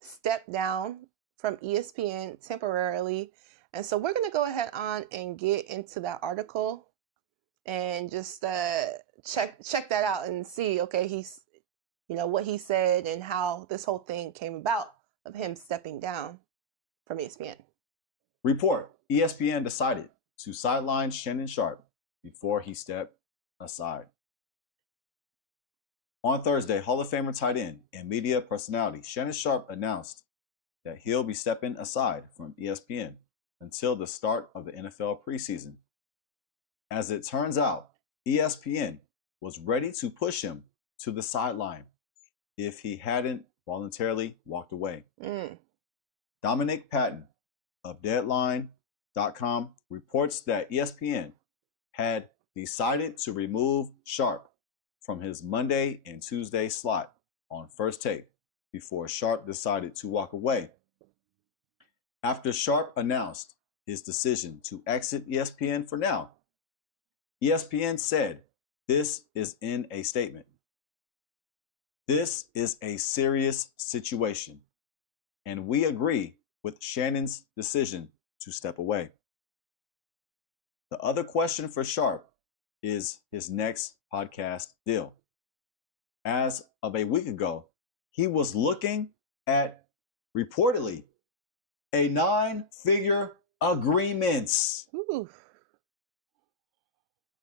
stepped down from ESPN temporarily. And so we're going to go ahead on and get into that article and just check that out and see, okay, he's, what he said and how this whole thing came about of him stepping down from ESPN. Report: ESPN decided to sideline Shannon Sharpe before he stepped aside. On Thursday, Hall of Famer tight end and media personality Shannon Sharpe announced that he'll be stepping aside from ESPN until the start of the NFL preseason. As it turns out, ESPN was ready to push him to the sideline if he hadn't voluntarily walked away. Dominic Patton of Deadline.com reports that ESPN had decided to remove Sharpe from his Monday and Tuesday slot on First Take before Sharpe decided to walk away. After Sharpe announced his decision to exit ESPN for now, ESPN said this is in a statement. This is a serious situation, and we agree with Shannon's decision to step away. The other question for Sharpe is his next podcast deal. As of a week ago, he was looking at, reportedly, a 9-figure agreement. Ooh.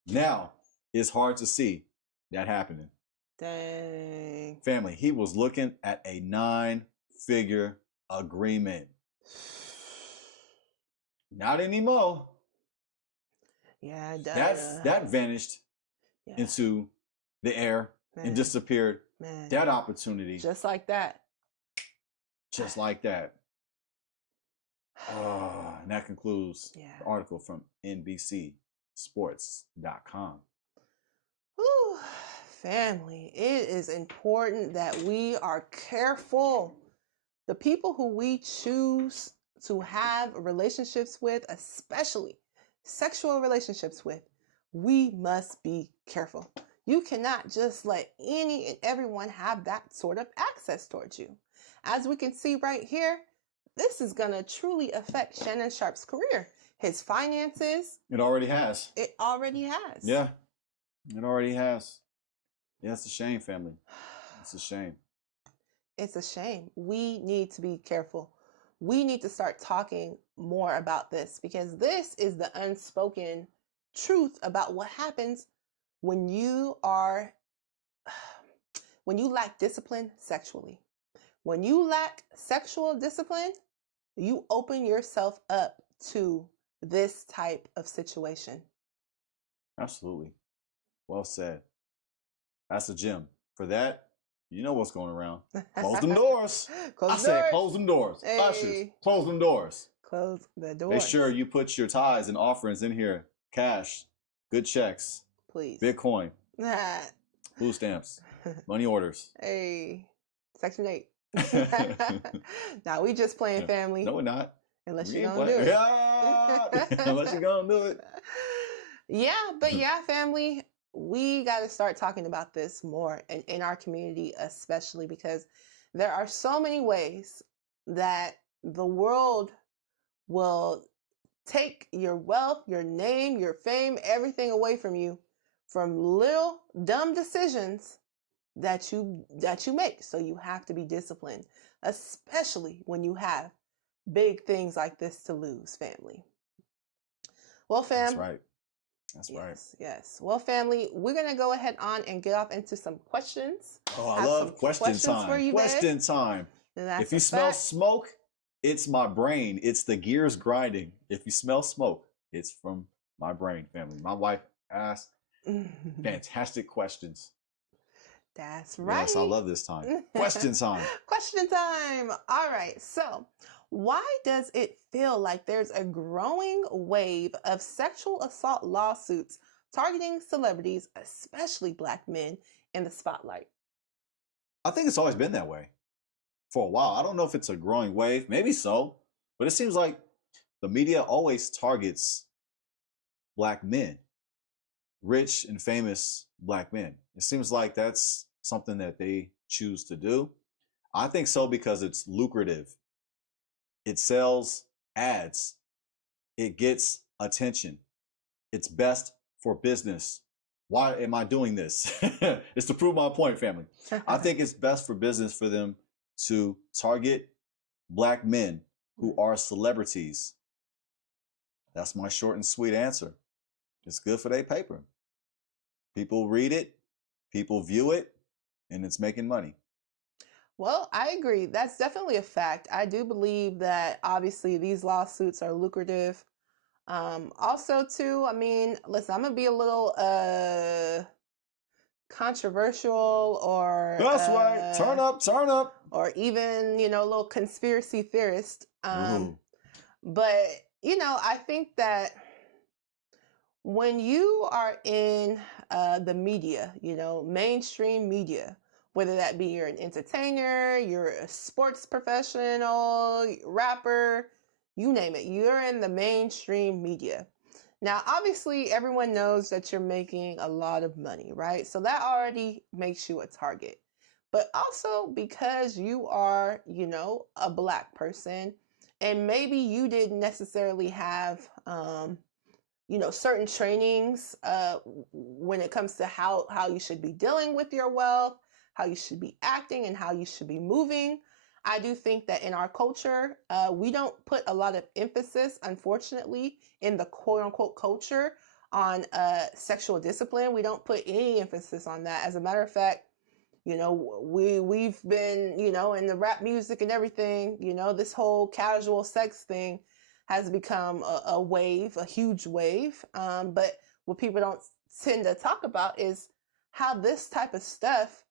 Now, it's hard to see that happening. Dang. Family, he was looking at a 9-figure agreement. Not anymore. Yeah, that vanished into the air and disappeared. Man. That opportunity. Just like that. Just like that. And that concludes the article from NBCSports.com. Whew, family, it is important that we are careful. The people who we choose to have relationships with, especially sexual relationships with, we must be careful. You cannot just let any and everyone have that sort of access towards you. As we can see right here, this is going to truly affect Shannon Sharpe's career, his finances. It already has. It already has. Yeah, it already has. Yeah, it's a shame, family. It's a shame. It's a shame. We need to be careful. We need to start talking more about this because this is the unspoken truth about what happens when you lack discipline sexually. When you lack sexual discipline, you open yourself up to this type of situation. Absolutely. Well said. That's a gem. For that, you know what's going around. Close them doors. Said close them doors. Hey. Ushers, close them doors. Close the doors. Make sure you put your tithes and offerings in here. Cash, good checks. Please. Bitcoin. Food stamps. Money orders. Hey. Section 8. Now we just playing, family. No, we're not. Unless you're gonna do it. Yeah. Unless you're gonna do it. Yeah, family. We got to start talking about this more in our community, especially because there are so many ways that the world will take your wealth, your name, your fame, everything away from you from little dumb decisions that you make. So you have to be disciplined, especially when you have big things like this to lose, family. Well, fam. That's right. That's right. Yes. Well, family, we're going to go ahead on and get off into some questions. Oh, I love question time. For you, question time. If you smell smoke, it's my brain. It's the gears grinding. If you smell smoke, it's from my brain, family. My wife asked fantastic questions. That's right. Yes, I love this time. Question time. Question time. All right. So, why does it feel like there's a growing wave of sexual assault lawsuits targeting celebrities, especially Black men, in the spotlight? I think it's always been that way for a while. I don't know if it's a growing wave. Maybe so. But it seems like the media always targets black men, rich and famous black men. It seems like that's something that they choose to do. I think so because it's lucrative. It sells ads. It gets attention. It's best for business. Why am I doing this? It's to prove my point, family. I think it's best for business for them to target black men who are celebrities. That's my short and sweet answer. It's good for their paper. People read it, people view it, and it's making money. Well, I agree. That's definitely a fact. I do believe that obviously these lawsuits are lucrative. Also, too, I mean, listen, I'm gonna be a little controversial or that's right. Turn up. Or even, a little conspiracy theorist. But, I think that when you are in the media, mainstream media, whether that be you're an entertainer, you're a sports professional, rapper, you name it, you're in the mainstream media. Now, obviously, everyone knows that you're making a lot of money, right? So that already makes you a target. But also because you are, a black person, and maybe you didn't necessarily have, certain trainings when it comes to how you should be dealing with your wealth, how you should be acting, and how you should be moving. I do think that in our culture, we don't put a lot of emphasis, unfortunately, in the quote-unquote culture on sexual discipline. We don't put any emphasis on that. As a matter of fact, we've been, in the rap music and everything, this whole casual sex thing has become a wave, a huge wave. But what people don't tend to talk about is how this type of stuff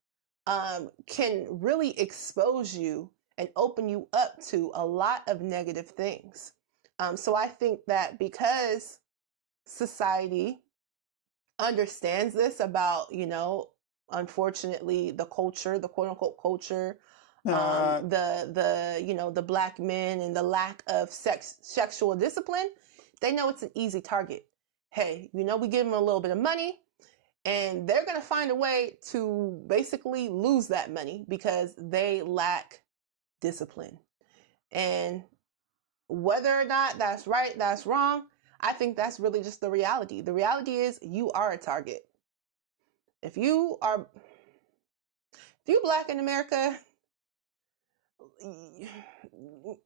can really expose you and open you up to a lot of negative things. So I think that because society understands this about, unfortunately, the culture, the quote unquote culture, the black men and the lack of sexual discipline, they know it's an easy target. Hey, we give them a little bit of money and they're going to find a way to basically lose that money because they lack discipline. And whether or not that's right, that's wrong, I think that's really just the reality. The reality is you are a target. If you black in America,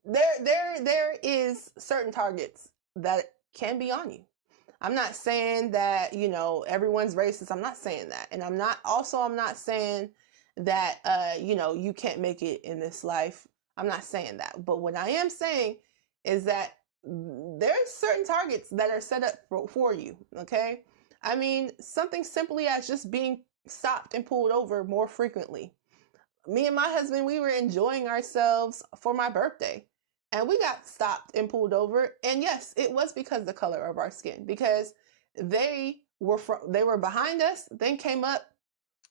there is certain targets that can be on you. I'm not saying that, everyone's racist. I'm not saying that. And I'm not saying that, you can't make it in this life. I'm not saying that. But what I am saying is that there's certain targets that are set up for you. Okay. I mean, something simply as just being stopped and pulled over more frequently. Me and my husband, we were enjoying ourselves for my birthday and we got stopped and pulled over. And yes, it was because of the color of our skin, because they were behind us, then came up.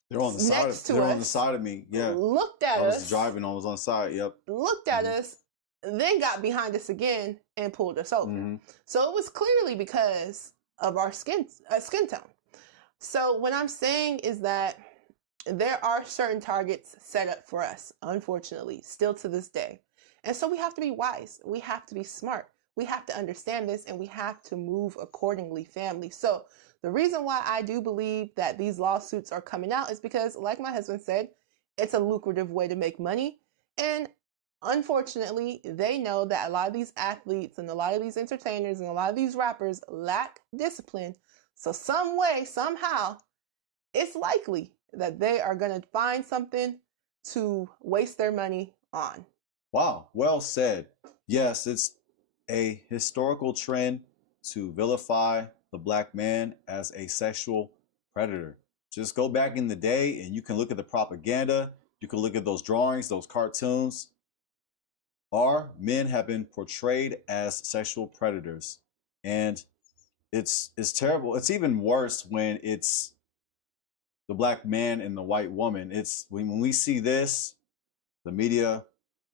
They're on the side of, they're on the side of me. Yeah. Looked at us. I was driving, I was on the side. Yep. Looked at us, then got behind us again and pulled us over. So it was clearly because of our skin tone. So what I'm saying is that there are certain targets set up for us, unfortunately, still to this day. And so we have to be wise. We have to be smart. We have to understand this and we have to move accordingly, family. So the reason why I do believe that these lawsuits are coming out is because, like my husband said, it's a lucrative way to make money. And unfortunately, they know that a lot of these athletes and a lot of these entertainers and a lot of these rappers lack discipline. So some way, somehow, it's likely that they are going to find something to waste their money on. Wow, well said. Yes, it's a historical trend to vilify the black man as a sexual predator. Just go back in the day and you can look at the propaganda, you can look at those drawings, those cartoons. Our men have been portrayed as sexual predators. And it's terrible. It's even worse when it's the black man and the white woman. It's when we see this, the media,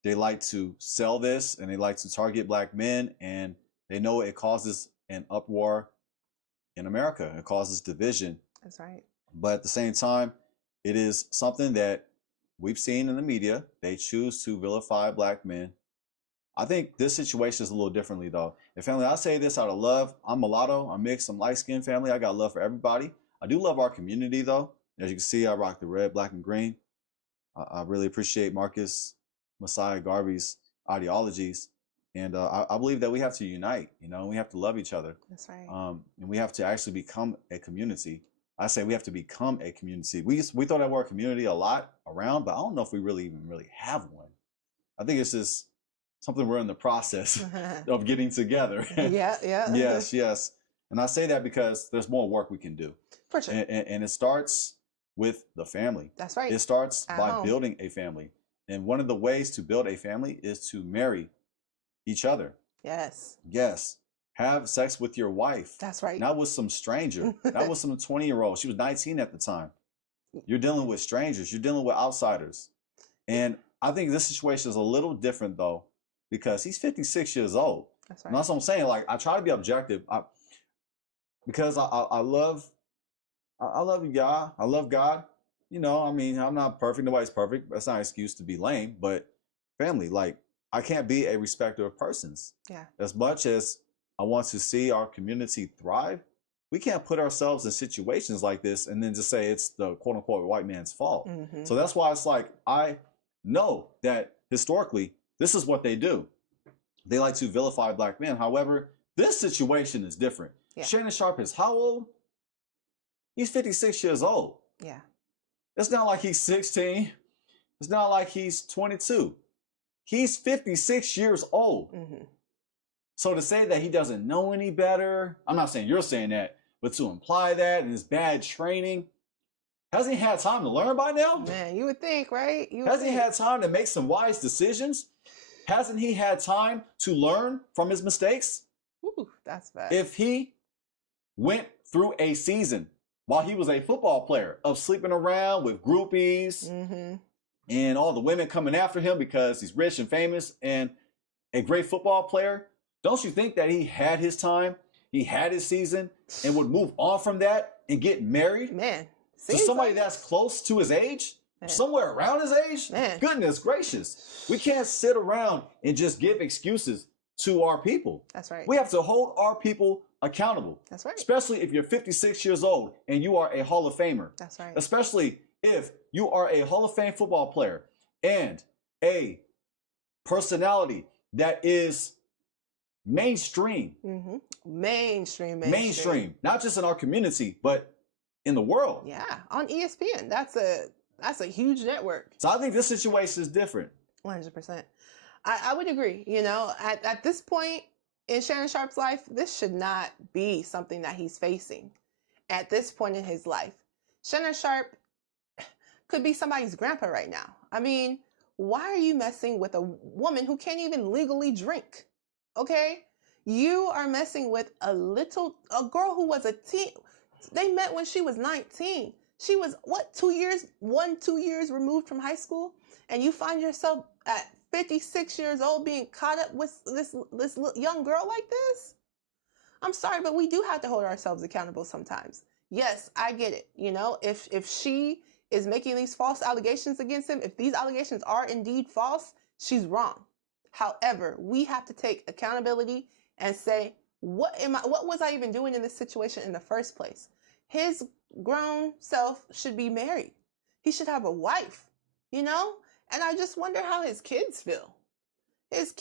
they like to sell this and they like to target black men, and they know it causes an uproar in America. It causes division. That's right. But at the same time, it is something that we've seen in the media. They choose to vilify black men. I think this situation is a little differently, though. And family, I say this out of love. I'm mulatto, I'm mixed, I'm light-skinned family. I got love for everybody. I do love our community, though. As you can see, I rock the red, black, and green. I really appreciate Marcus Messiah Garvey's ideologies. And I believe that we have to unite, you know, we have to love each other. That's right. And we have to actually become a community. I say we have to become a community. We throw that word community a lot around, but I don't know if we really have one. I think it's just something we're in the process of getting together. Yeah. Yes. And I say that because there's more work we can do. For sure. And it starts with the family. That's right. It starts At by home. building a family. And one of the ways to build a family is to marry each other. Yes. Yes. Have sex with your wife. That's right. Not with some stranger. Not with some 20-year-old. She was 19 at the time. You're dealing with strangers. You're dealing with outsiders. And I think this situation is a little different, though, because he's 56 years old. That's right. And that's what I'm saying. Like, I try to be objective because I love you, God. I love God. You know, I mean, I'm not perfect. Nobody's perfect. That's not an excuse to be lame. But family, like, I can't be a respecter of persons. Yeah. As much as I want to see our community thrive, we can't put ourselves in situations like this and then just say it's the quote unquote white man's fault. Mm-hmm. So that's why it's like, I know that historically, this is what they do. They like to vilify black men. However, this situation is different. Yeah. Shannon Sharpe is how old? He's 56 years old. Yeah. It's not like he's 16. It's not like he's 22. He's 56 years old. Mm-hmm. So to say that he doesn't know any better, I'm not saying you're saying that, but to imply that and his bad training, hasn't he had time to learn by now? Man, you would think, right? Hasn't he had time to make some wise decisions? Hasn't he had time to learn from his mistakes? Ooh, that's bad. If he went through a season while he was a football player of sleeping around with groupies Mm-hmm. and all the women coming after him because he's rich and famous and a great football player, don't you think that he had his time, he had his season, and would move on from that and get married? Man. To somebody that's close to his age? Man. Somewhere around his age? Man. Goodness gracious. We can't sit around and just give excuses to our people. That's right. We have to hold our people accountable. That's right. Especially if you're 56 years old and you are a Hall of Famer. That's right. Especially if you are a Hall of Fame football player and a personality that is mainstream. Mm-hmm. Mainstream. Not just in our community, but in the world. Yeah, on ESPN. That's a huge network. So I think this situation is different. 100%. I would agree. You know, at this point in Shannon Sharpe's life, this should not be something that he's facing at this point in his life. Shannon Sharpe could be somebody's grandpa right now. I mean, why are you messing with a woman who can't even legally drink? Okay? You are messing with a girl who was a teen. They met when she was 19. She was, 2 years removed from high school? And you find yourself at 56 years old being caught up with this young girl like this? I'm sorry, but we do have to hold ourselves accountable sometimes. Yes, I get it. You know, if she is making these false allegations against him, if these allegations are indeed false, she's wrong. However, we have to take accountability and say, what was I even doing in this situation in the first place? His grown self should be married. He should have a wife, you know? And I just wonder how his kids feel. His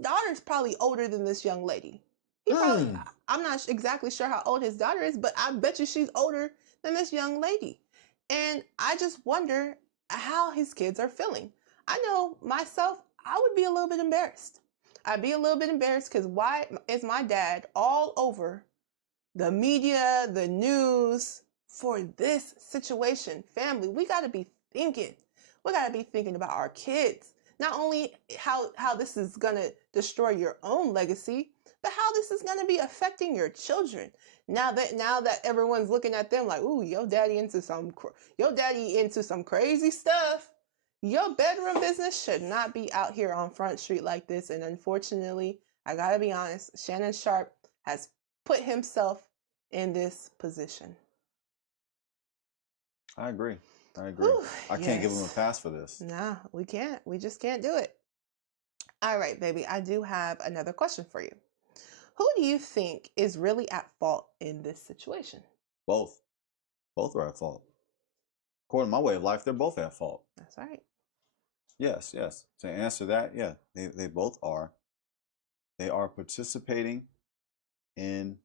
daughter's probably older than this young lady. I'm not exactly sure how old his daughter is, but I bet you she's older than this young lady. And I just wonder how his kids are feeling. I know myself, I would be a little bit embarrassed. I'd be a little bit embarrassed because why is my dad all over the media, the news for this situation? Family, we got to be thinking. We got to be thinking about our kids. Not only how this is going to destroy your own legacy, but how this is going to be affecting your children. Now that everyone's looking at them like, ooh, your daddy into some crazy stuff. Your bedroom business should not be out here on Front Street like this. And unfortunately, I gotta be honest, Shannon Sharpe has put himself in this position. I agree. Whew, I can't give him a pass for this. No, we can't. We just can't do it. All right, baby. I do have another question for you. Who do you think is really at fault in this situation? Both. Both are at fault. According to my way of life, they're both at fault. That's right. Yes. To answer that, yeah, they both are. They are participating in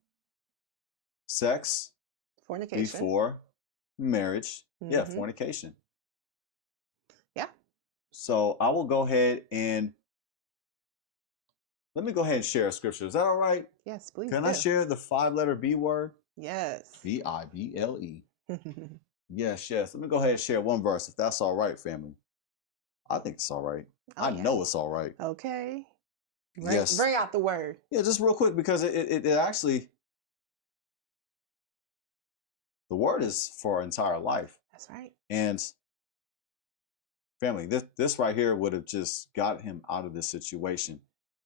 sex, fornication, before marriage. Mm-hmm. Yeah, fornication. Yeah. So I will go ahead and let me go ahead and share a scripture. Is that all right? Yes, please. Can I share the 5-letter B word? Yes. Bible. Yes. Let me go ahead and share one verse, if that's all right, family. I think it's all right. I know it's all right. Okay. Bring out the word. Yeah, just real quick, because it actually, the word is for our entire life. That's right. And family, this right here would have just got him out of this situation.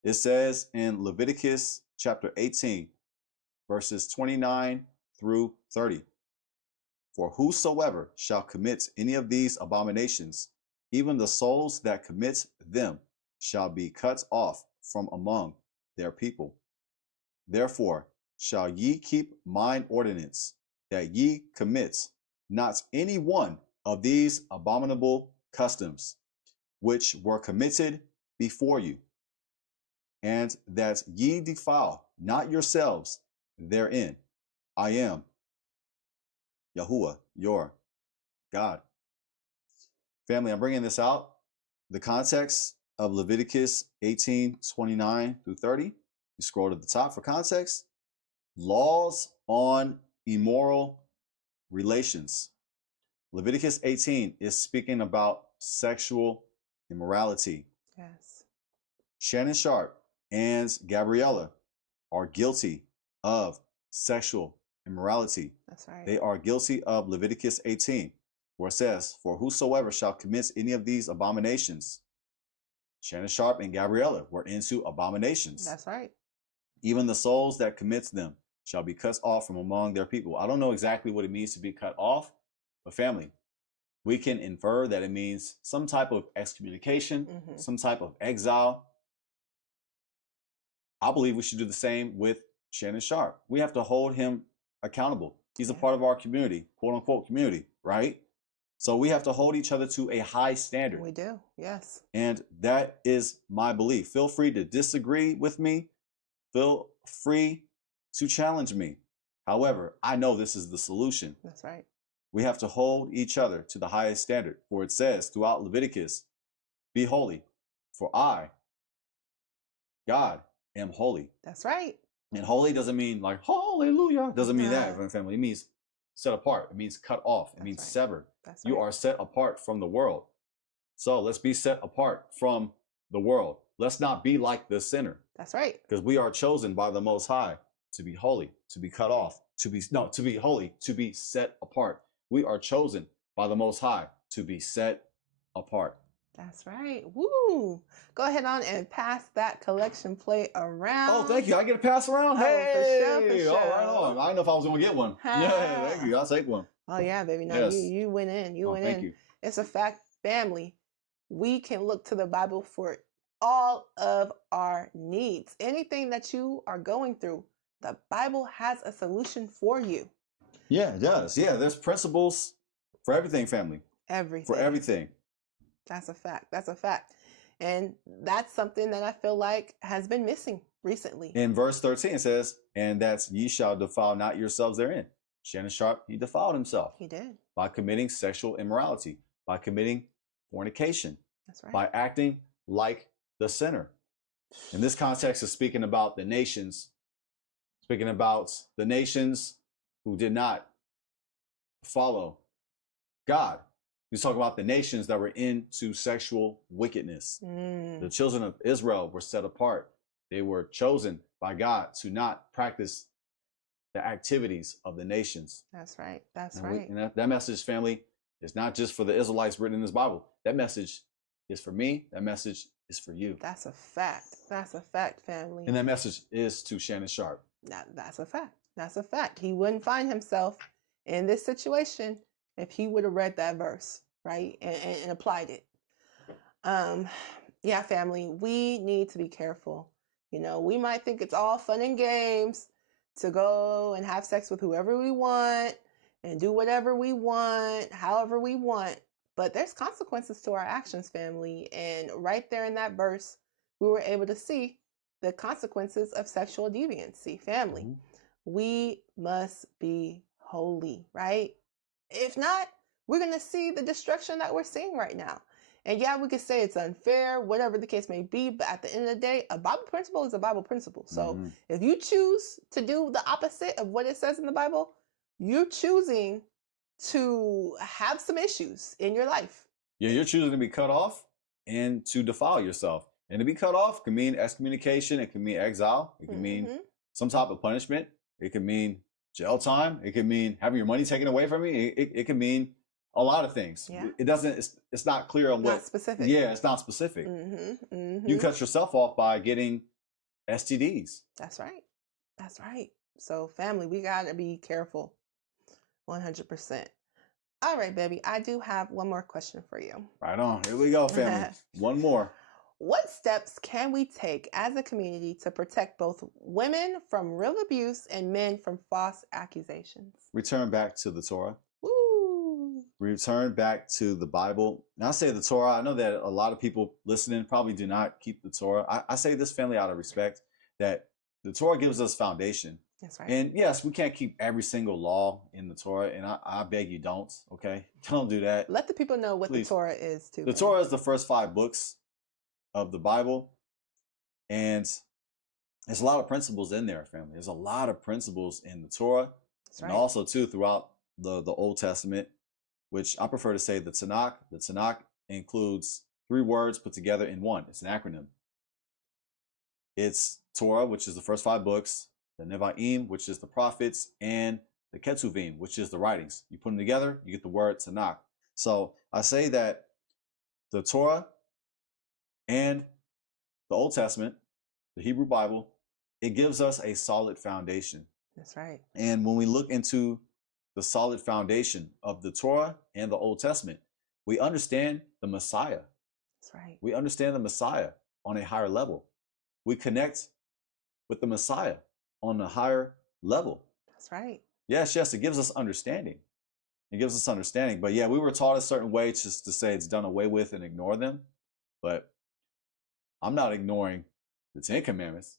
It says in Leviticus chapter 18, verses 29 through 30, for whosoever shall commit any of these abominations, even the souls that commit them shall be cut off from among their people. Therefore shall ye keep mine ordinance, that ye commit not any one of these abominable customs, which were committed before you, and that ye defile not yourselves therein. I am Yahuwah, your God. Family, I'm bringing this out. The context of Leviticus 18:29 through 30. You scroll to the top for context. Laws on immoral relations. Leviticus 18 is speaking about sexual immorality. Yes. Shannon Sharpe and Gabriella are guilty of sexual immorality. That's right. They are guilty of Leviticus 18, where it says, for whosoever shall commit any of these abominations. Shannon Sharpe and Gabriella were into abominations. That's right. Even the souls that commit them shall be cut off from among their people. I don't know exactly what it means to be cut off, but family, we can infer that it means some type of excommunication, some type of exile. I believe we should do the same with Shannon Sharpe. We have to hold him accountable. He's a part of our community, quote unquote community, right? So we have to hold each other to a high standard. We do, yes. And that is my belief. Feel free to disagree with me. Feel free to challenge me. However, I know this is the solution. That's right. We have to hold each other to the highest standard. For it says throughout Leviticus, be holy, for I, God, am holy. That's right. And holy doesn't mean like, hallelujah. Doesn't mean that, family. It means set apart. It means cut off. It means severed. That's right. You are set apart from the world. So let's be set apart from the world. Let's not be like the sinner. That's right. Because we are chosen by the Most High to be holy, to be cut off, to be holy, to be set apart. We are chosen by the Most High to be set apart. That's right. Woo! Go ahead on and pass that collection plate around. Oh, thank you. I get a pass around? Hey! For sure. All right on. I didn't know if I was going to get one. Yeah, thank you. I'll take one. Oh, yeah, baby. No, yes. you went in. You went in. Thank you. It's a fact, family. We can look to the Bible for all of our needs. Anything that you are going through, the Bible has a solution for you. Yeah, it does. Yeah, there's principles for everything, family. Everything. For everything. That's a fact. That's a fact. And that's something that I feel like has been missing recently. In verse 13, it says, and that's ye shall defile not yourselves therein. Shannon Sharpe, he defiled himself. He did. By committing sexual immorality, by committing fornication. That's right. By acting like the sinner. In this context is speaking about the nations, who did not follow God. He's talking about the nations that were into sexual wickedness. The children of Israel were set apart. They were chosen by God to not practice the activities of the nations. That's right. That's And right. And that message, family, is not just for the Israelites written in this Bible. That message is for me. That message is for you. That's a fact. That's a fact, family. And that message is to Shannon Sharpe. That's a fact. That's a fact. He wouldn't find himself in this situation if he would have read that verse, right? And applied it. Yeah, family, we need to be careful. You know, we might think it's all fun and games to go and have sex with whoever we want and do whatever we want, however we want. But there's consequences to our actions, family. And right there in that verse, we were able to see the consequences of sexual deviancy, family. Mm-hmm. We must be holy, right? If not, we're going to see the destruction that we're seeing right now. And yeah, we could say it's unfair, whatever the case may be, but at the end of the day, a Bible principle is a Bible principle. So if you choose to do the opposite of what it says in the Bible, you're choosing to have some issues in your life. Yeah, you're choosing to be cut off and to defile yourself. And to be cut off can mean excommunication. It can mean exile. It can mean some type of punishment. It can mean jail time. It can mean having your money taken away from you. It can mean a lot of things. Yeah. It's not clear on what. Not specific. Yeah, it's not specific. You cut yourself off by getting STDs. That's right. That's right. So family, we got to be careful. 100%. All right, baby. I do have one more question for you. Right on. Here we go, family. One more. What steps can we take as a community to protect both women from real abuse and men from false accusations? Return back to the Torah. Woo. Return back to the Bible. And I say the Torah. I know that a lot of people listening probably do not keep the Torah. I say this, family, out of respect, that the Torah gives us foundation. That's right. And yes, we can't keep every single law in the Torah, and I beg you don't, okay? Don't do that. Let the people know what Please. The Torah is, too. The Torah is the first 5 books of the Bible, and there's a lot of principles in there, family. There's a lot of principles in the Torah, That's right. And also, too, throughout the Old Testament, which I prefer to say the Tanakh. The Tanakh includes 3 words put together in one. It's an acronym. It's Torah, which is the first 5 books, the Nevi'im, which is the prophets, and the Ketuvim, which is the writings. You put them together, you get the word Tanakh. So I say that the Torah and the Old Testament, the Hebrew Bible, it gives us a solid foundation. That's right. And when we look into the solid foundation of the Torah and the Old Testament, we understand the Messiah. That's right. We understand the Messiah on a higher level. We connect with the Messiah on a higher level. That's right. Yes, it gives us understanding. It gives us understanding. But yeah, we were taught a certain way just to say it's done away with and ignore them. But I'm not ignoring the 10 Commandments.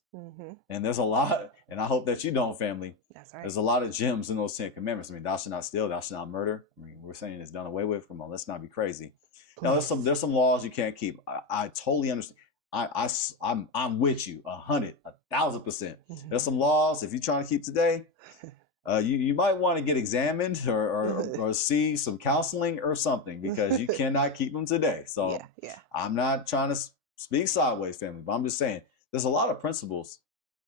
And there's a lot, and I hope that you don't, family. That's right. There's a lot of gems in those 10 Commandments. I mean, thou shalt not steal, thou shalt not murder. I mean, we're saying it's done away with. Come on, let's not be crazy. Now, there's some laws you can't keep. I totally understand. I'm with you 100, 1,000%. There's some laws if you're trying to keep today, you might want to get examined or see some counseling or something, because you cannot keep them today. So yeah. I'm not trying to speak sideways, family, but I'm just saying there's a lot of principles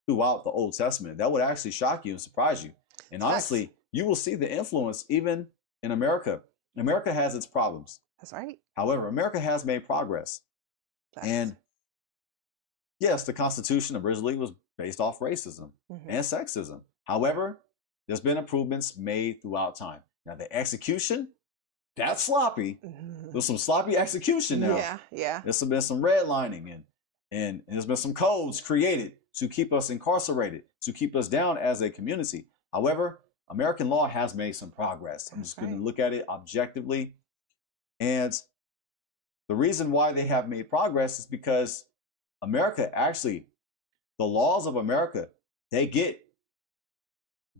throughout the Old Testament that would actually shock you and surprise you. And honestly, you will see the influence even in America. America has its problems. That's right. However, America has made progress. And yes, the Constitution originally was based off racism and sexism. However, there's been improvements made throughout time. Now, the execution, that's sloppy. There's some sloppy execution now. Yeah. There's been some redlining and there's been some codes created to keep us incarcerated, to keep us down as a community. However, American law has made some progress. I'm just going to look at it objectively. And the reason why they have made progress is because America actually, the laws of America, they get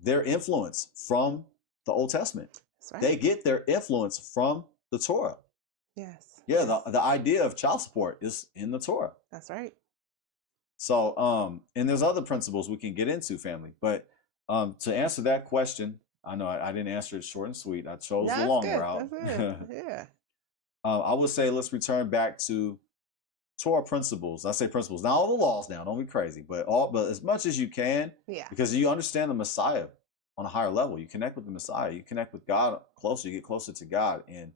their influence from the Old Testament. That's right. They get their influence from the Torah. Yes. Yeah, the idea of child support is in the Torah. That's right. So, and there's other principles we can get into, family. But to answer that question, I know I didn't answer it short and sweet. I chose the long route. Yeah. I would say let's return back to Torah principles. I say principles, not all the laws now. Don't be crazy, but as much as you can. Yeah. Because you understand the Messiah. on a higher level. You connect with the Messiah. You connect with God closer. You get closer to God. And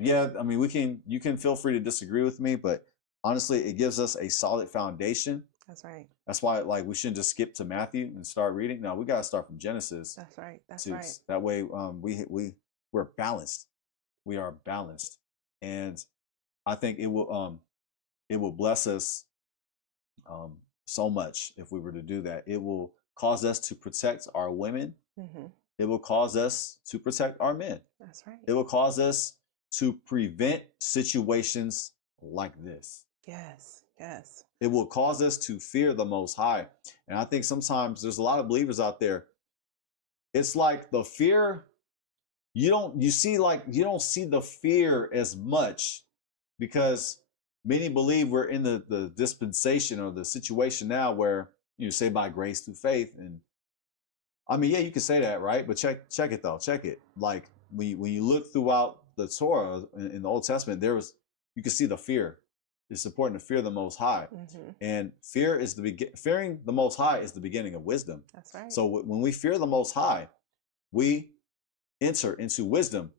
yeah, I mean, you can feel free to disagree with me, but honestly, it gives us a solid foundation. That's right. That's why, like, we shouldn't just skip to Matthew and start reading. No, we got to start from Genesis. That's right. That's right. That way, we're balanced. We are balanced, and I think it will bless us so much if we were to do that. It will cause us to protect our women. Mm-hmm. It will cause us to protect our men. That's right. It will cause us to prevent situations like this. Yes, yes. It will cause us to fear the Most High. And I think sometimes there's a lot of believers out there. It's like the fear, you don't see the fear as much because many believe we're in the dispensation or the situation now where you say by grace through faith. And I mean, yeah, you can say that, right? But check it though. Check it. Like when you look throughout the Torah in the Old Testament, you can see the fear. It's important to fear the Most High, mm-hmm. and fearing the Most High is the beginning of wisdom. That's right. So when we fear the Most High, we enter into wisdom,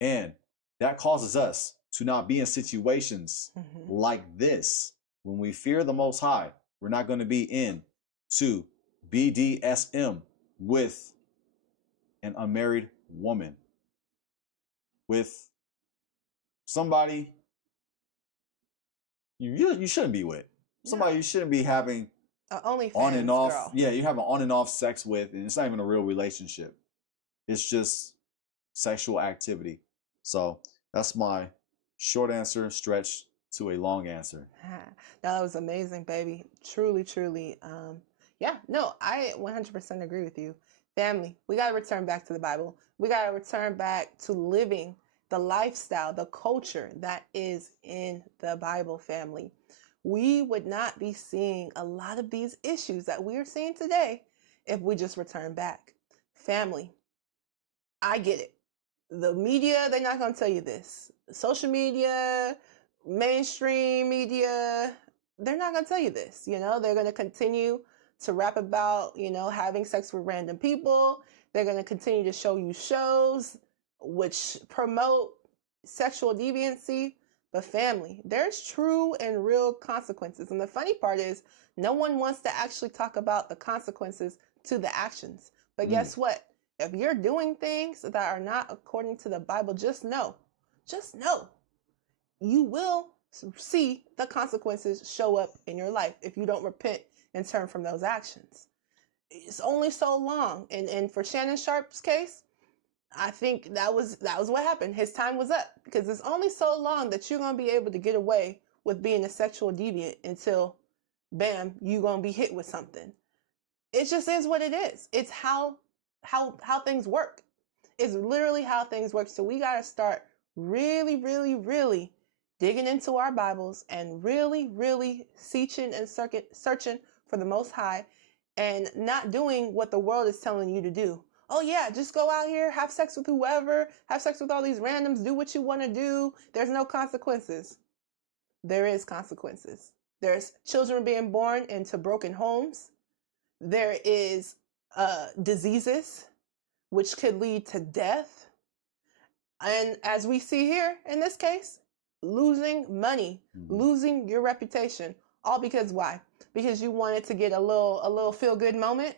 and that causes us to not be in situations mm-hmm. like this. When we fear the Most High, we're not going to be into BDSM with an unmarried woman, with somebody you shouldn't be with, somebody you shouldn't be having on and off. Girl. Yeah, you have an on and off sex with, and it's not even a real relationship. It's just sexual activity. So that's my short answer stretched to a long answer. That was amazing, baby. Truly, truly. Yeah, no, I 100% agree with you. Family, we got to return back to the Bible. We got to return back to living the lifestyle, the culture that is in the Bible, family. We would not be seeing a lot of these issues that we are seeing today if we just return back. Family, I get it. The media, they're not going to tell you this. Social media, mainstream media, they're not going to tell you this. You know, they're going to continue to rap about, you know, having sex with random people. They're going to continue to show you shows which promote sexual deviancy. But family, there's true and real consequences. And the funny part is no one wants to actually talk about the consequences to the actions. But guess what? If you're doing things that are not according to the Bible, just know, you will see the consequences show up in your life if you don't repent and turn from those actions. It's only so long. And for Shannon Sharpe's case, I think that was what happened. His time was up because it's only so long that you're going to be able to get away with being a sexual deviant until, bam, you're going to be hit with something. It just is what it is. It's how things work. It's literally how things work. So we got to start really, really, really digging into our Bibles and really, really searching for the Most High and not doing what the world is telling you to do. Oh yeah, just go out here, have sex with whoever, have sex with all these randoms, do what you want to do. There's no consequences. There is consequences. There's children being born into broken homes. There is diseases, which could lead to death. And as we see here in this case, losing money, losing your reputation, all because why? Because you wanted to get a little feel-good moment.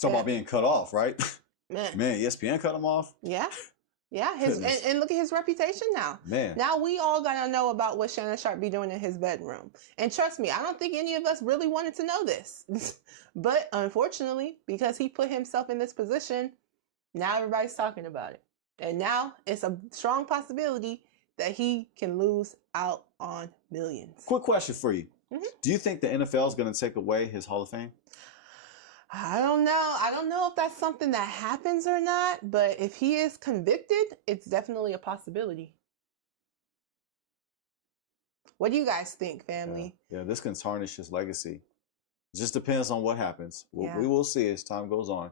Talk about being cut off, right? Man, ESPN cut him off. Yeah. And look at his reputation now. Man. Now we all got to know about what Shannon Sharpe be doing in his bedroom. And trust me, I don't think any of us really wanted to know this. But unfortunately, because he put himself in this position, now everybody's talking about it. And now it's a strong possibility that he can lose out on millions. Quick question for you. Mm-hmm. Do you think the NFL is going to take away his Hall of Fame? I don't know. I don't know if that's something that happens or not, but if he is convicted, it's definitely a possibility. What do you guys think, family? Yeah, this can tarnish his legacy. It just depends on what happens. We will see as time goes on.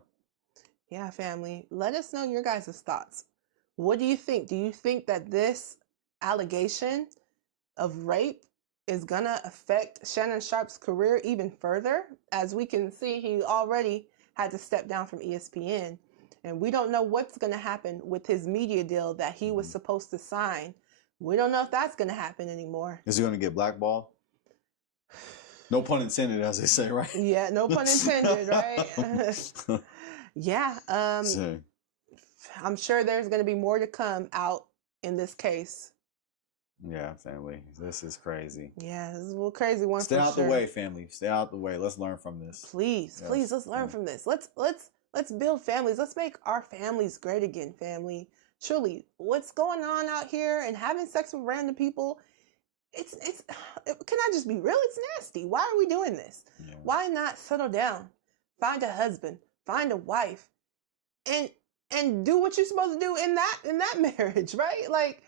Yeah, family. Let us know your guys' thoughts. What do you think? Do you think that this allegation of rape is gonna affect Shannon Sharpe's career even further? As we can see, he already had to step down from ESPN. And we don't know what's going to happen with his media deal that he was supposed to sign. We don't know if that's going to happen anymore. Is he going to get blackballed? No pun intended, as they say, right? Yeah, no pun intended, right? Yeah. I'm sure there's going to be more to come out in this case. Yeah, family. This is crazy. Yeah, this is a little crazy one. Stay out the way, family. Stay out the way. Let's learn from this. Please, let's learn from this. Let's build families. Let's make our families great again, family. Truly, what's going on out here and having sex with random people, it's can I just be real? It's nasty. Why are we doing this? Yeah. Why not settle down, find a husband, find a wife, and do what you're supposed to do in that marriage, right? Like,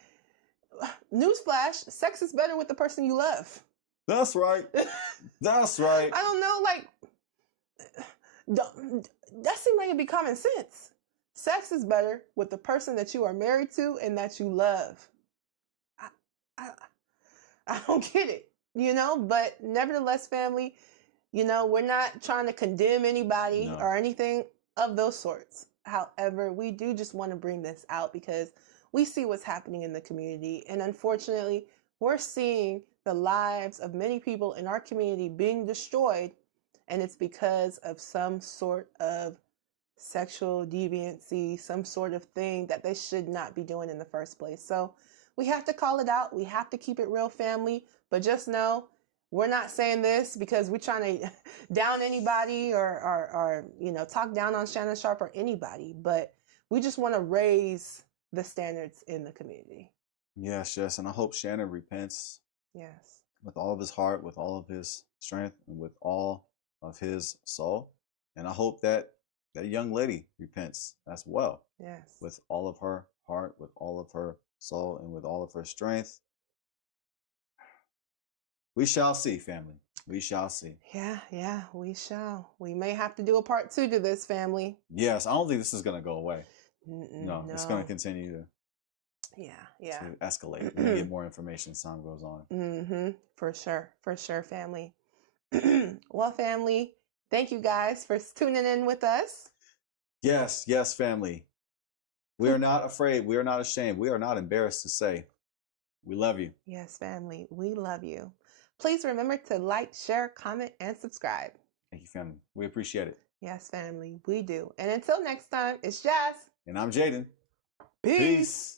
newsflash, sex is better with the person you love. That's right. That's right. I don't know, like, that seems like it'd be common sense. Sex is better with the person that you are married to and that you love. I don't get it, but nevertheless, family, we're not trying to condemn anybody or anything of those sorts. However, we do just want to bring this out because we see what's happening in the community. And unfortunately, we're seeing the lives of many people in our community being destroyed. And it's because of some sort of sexual deviancy, some sort of thing that they should not be doing in the first place. So we have to call it out. We have to keep it real, family. But just know, we're not saying this because we're trying to down anybody or talk down on Shannon Sharpe or anybody. But we just want to raise the standards in the community. Yes. And I hope Shannon repents. Yes. With all of his heart, with all of his strength, and with all of his soul. And I hope that young lady repents as well. Yes. With all of her heart, with all of her soul, and with all of her strength. We shall see, family. We shall see. Yeah, we shall. We may have to do a part 2 to this, family. Yes, I don't think this is going to go away. No, it's going to continue to to escalate. We're going to get more information as time goes on. For sure, family. Well, family, thank you guys for tuning in with us. Yes, family. We are not afraid. We are not ashamed. We are not embarrassed to say we love you. Yes, family, we love you. Please remember to like, share, comment, and subscribe. Thank you, family. We appreciate it. Yes, family, we do. And until next time, it's Jazz. And I'm Jaden. Peace.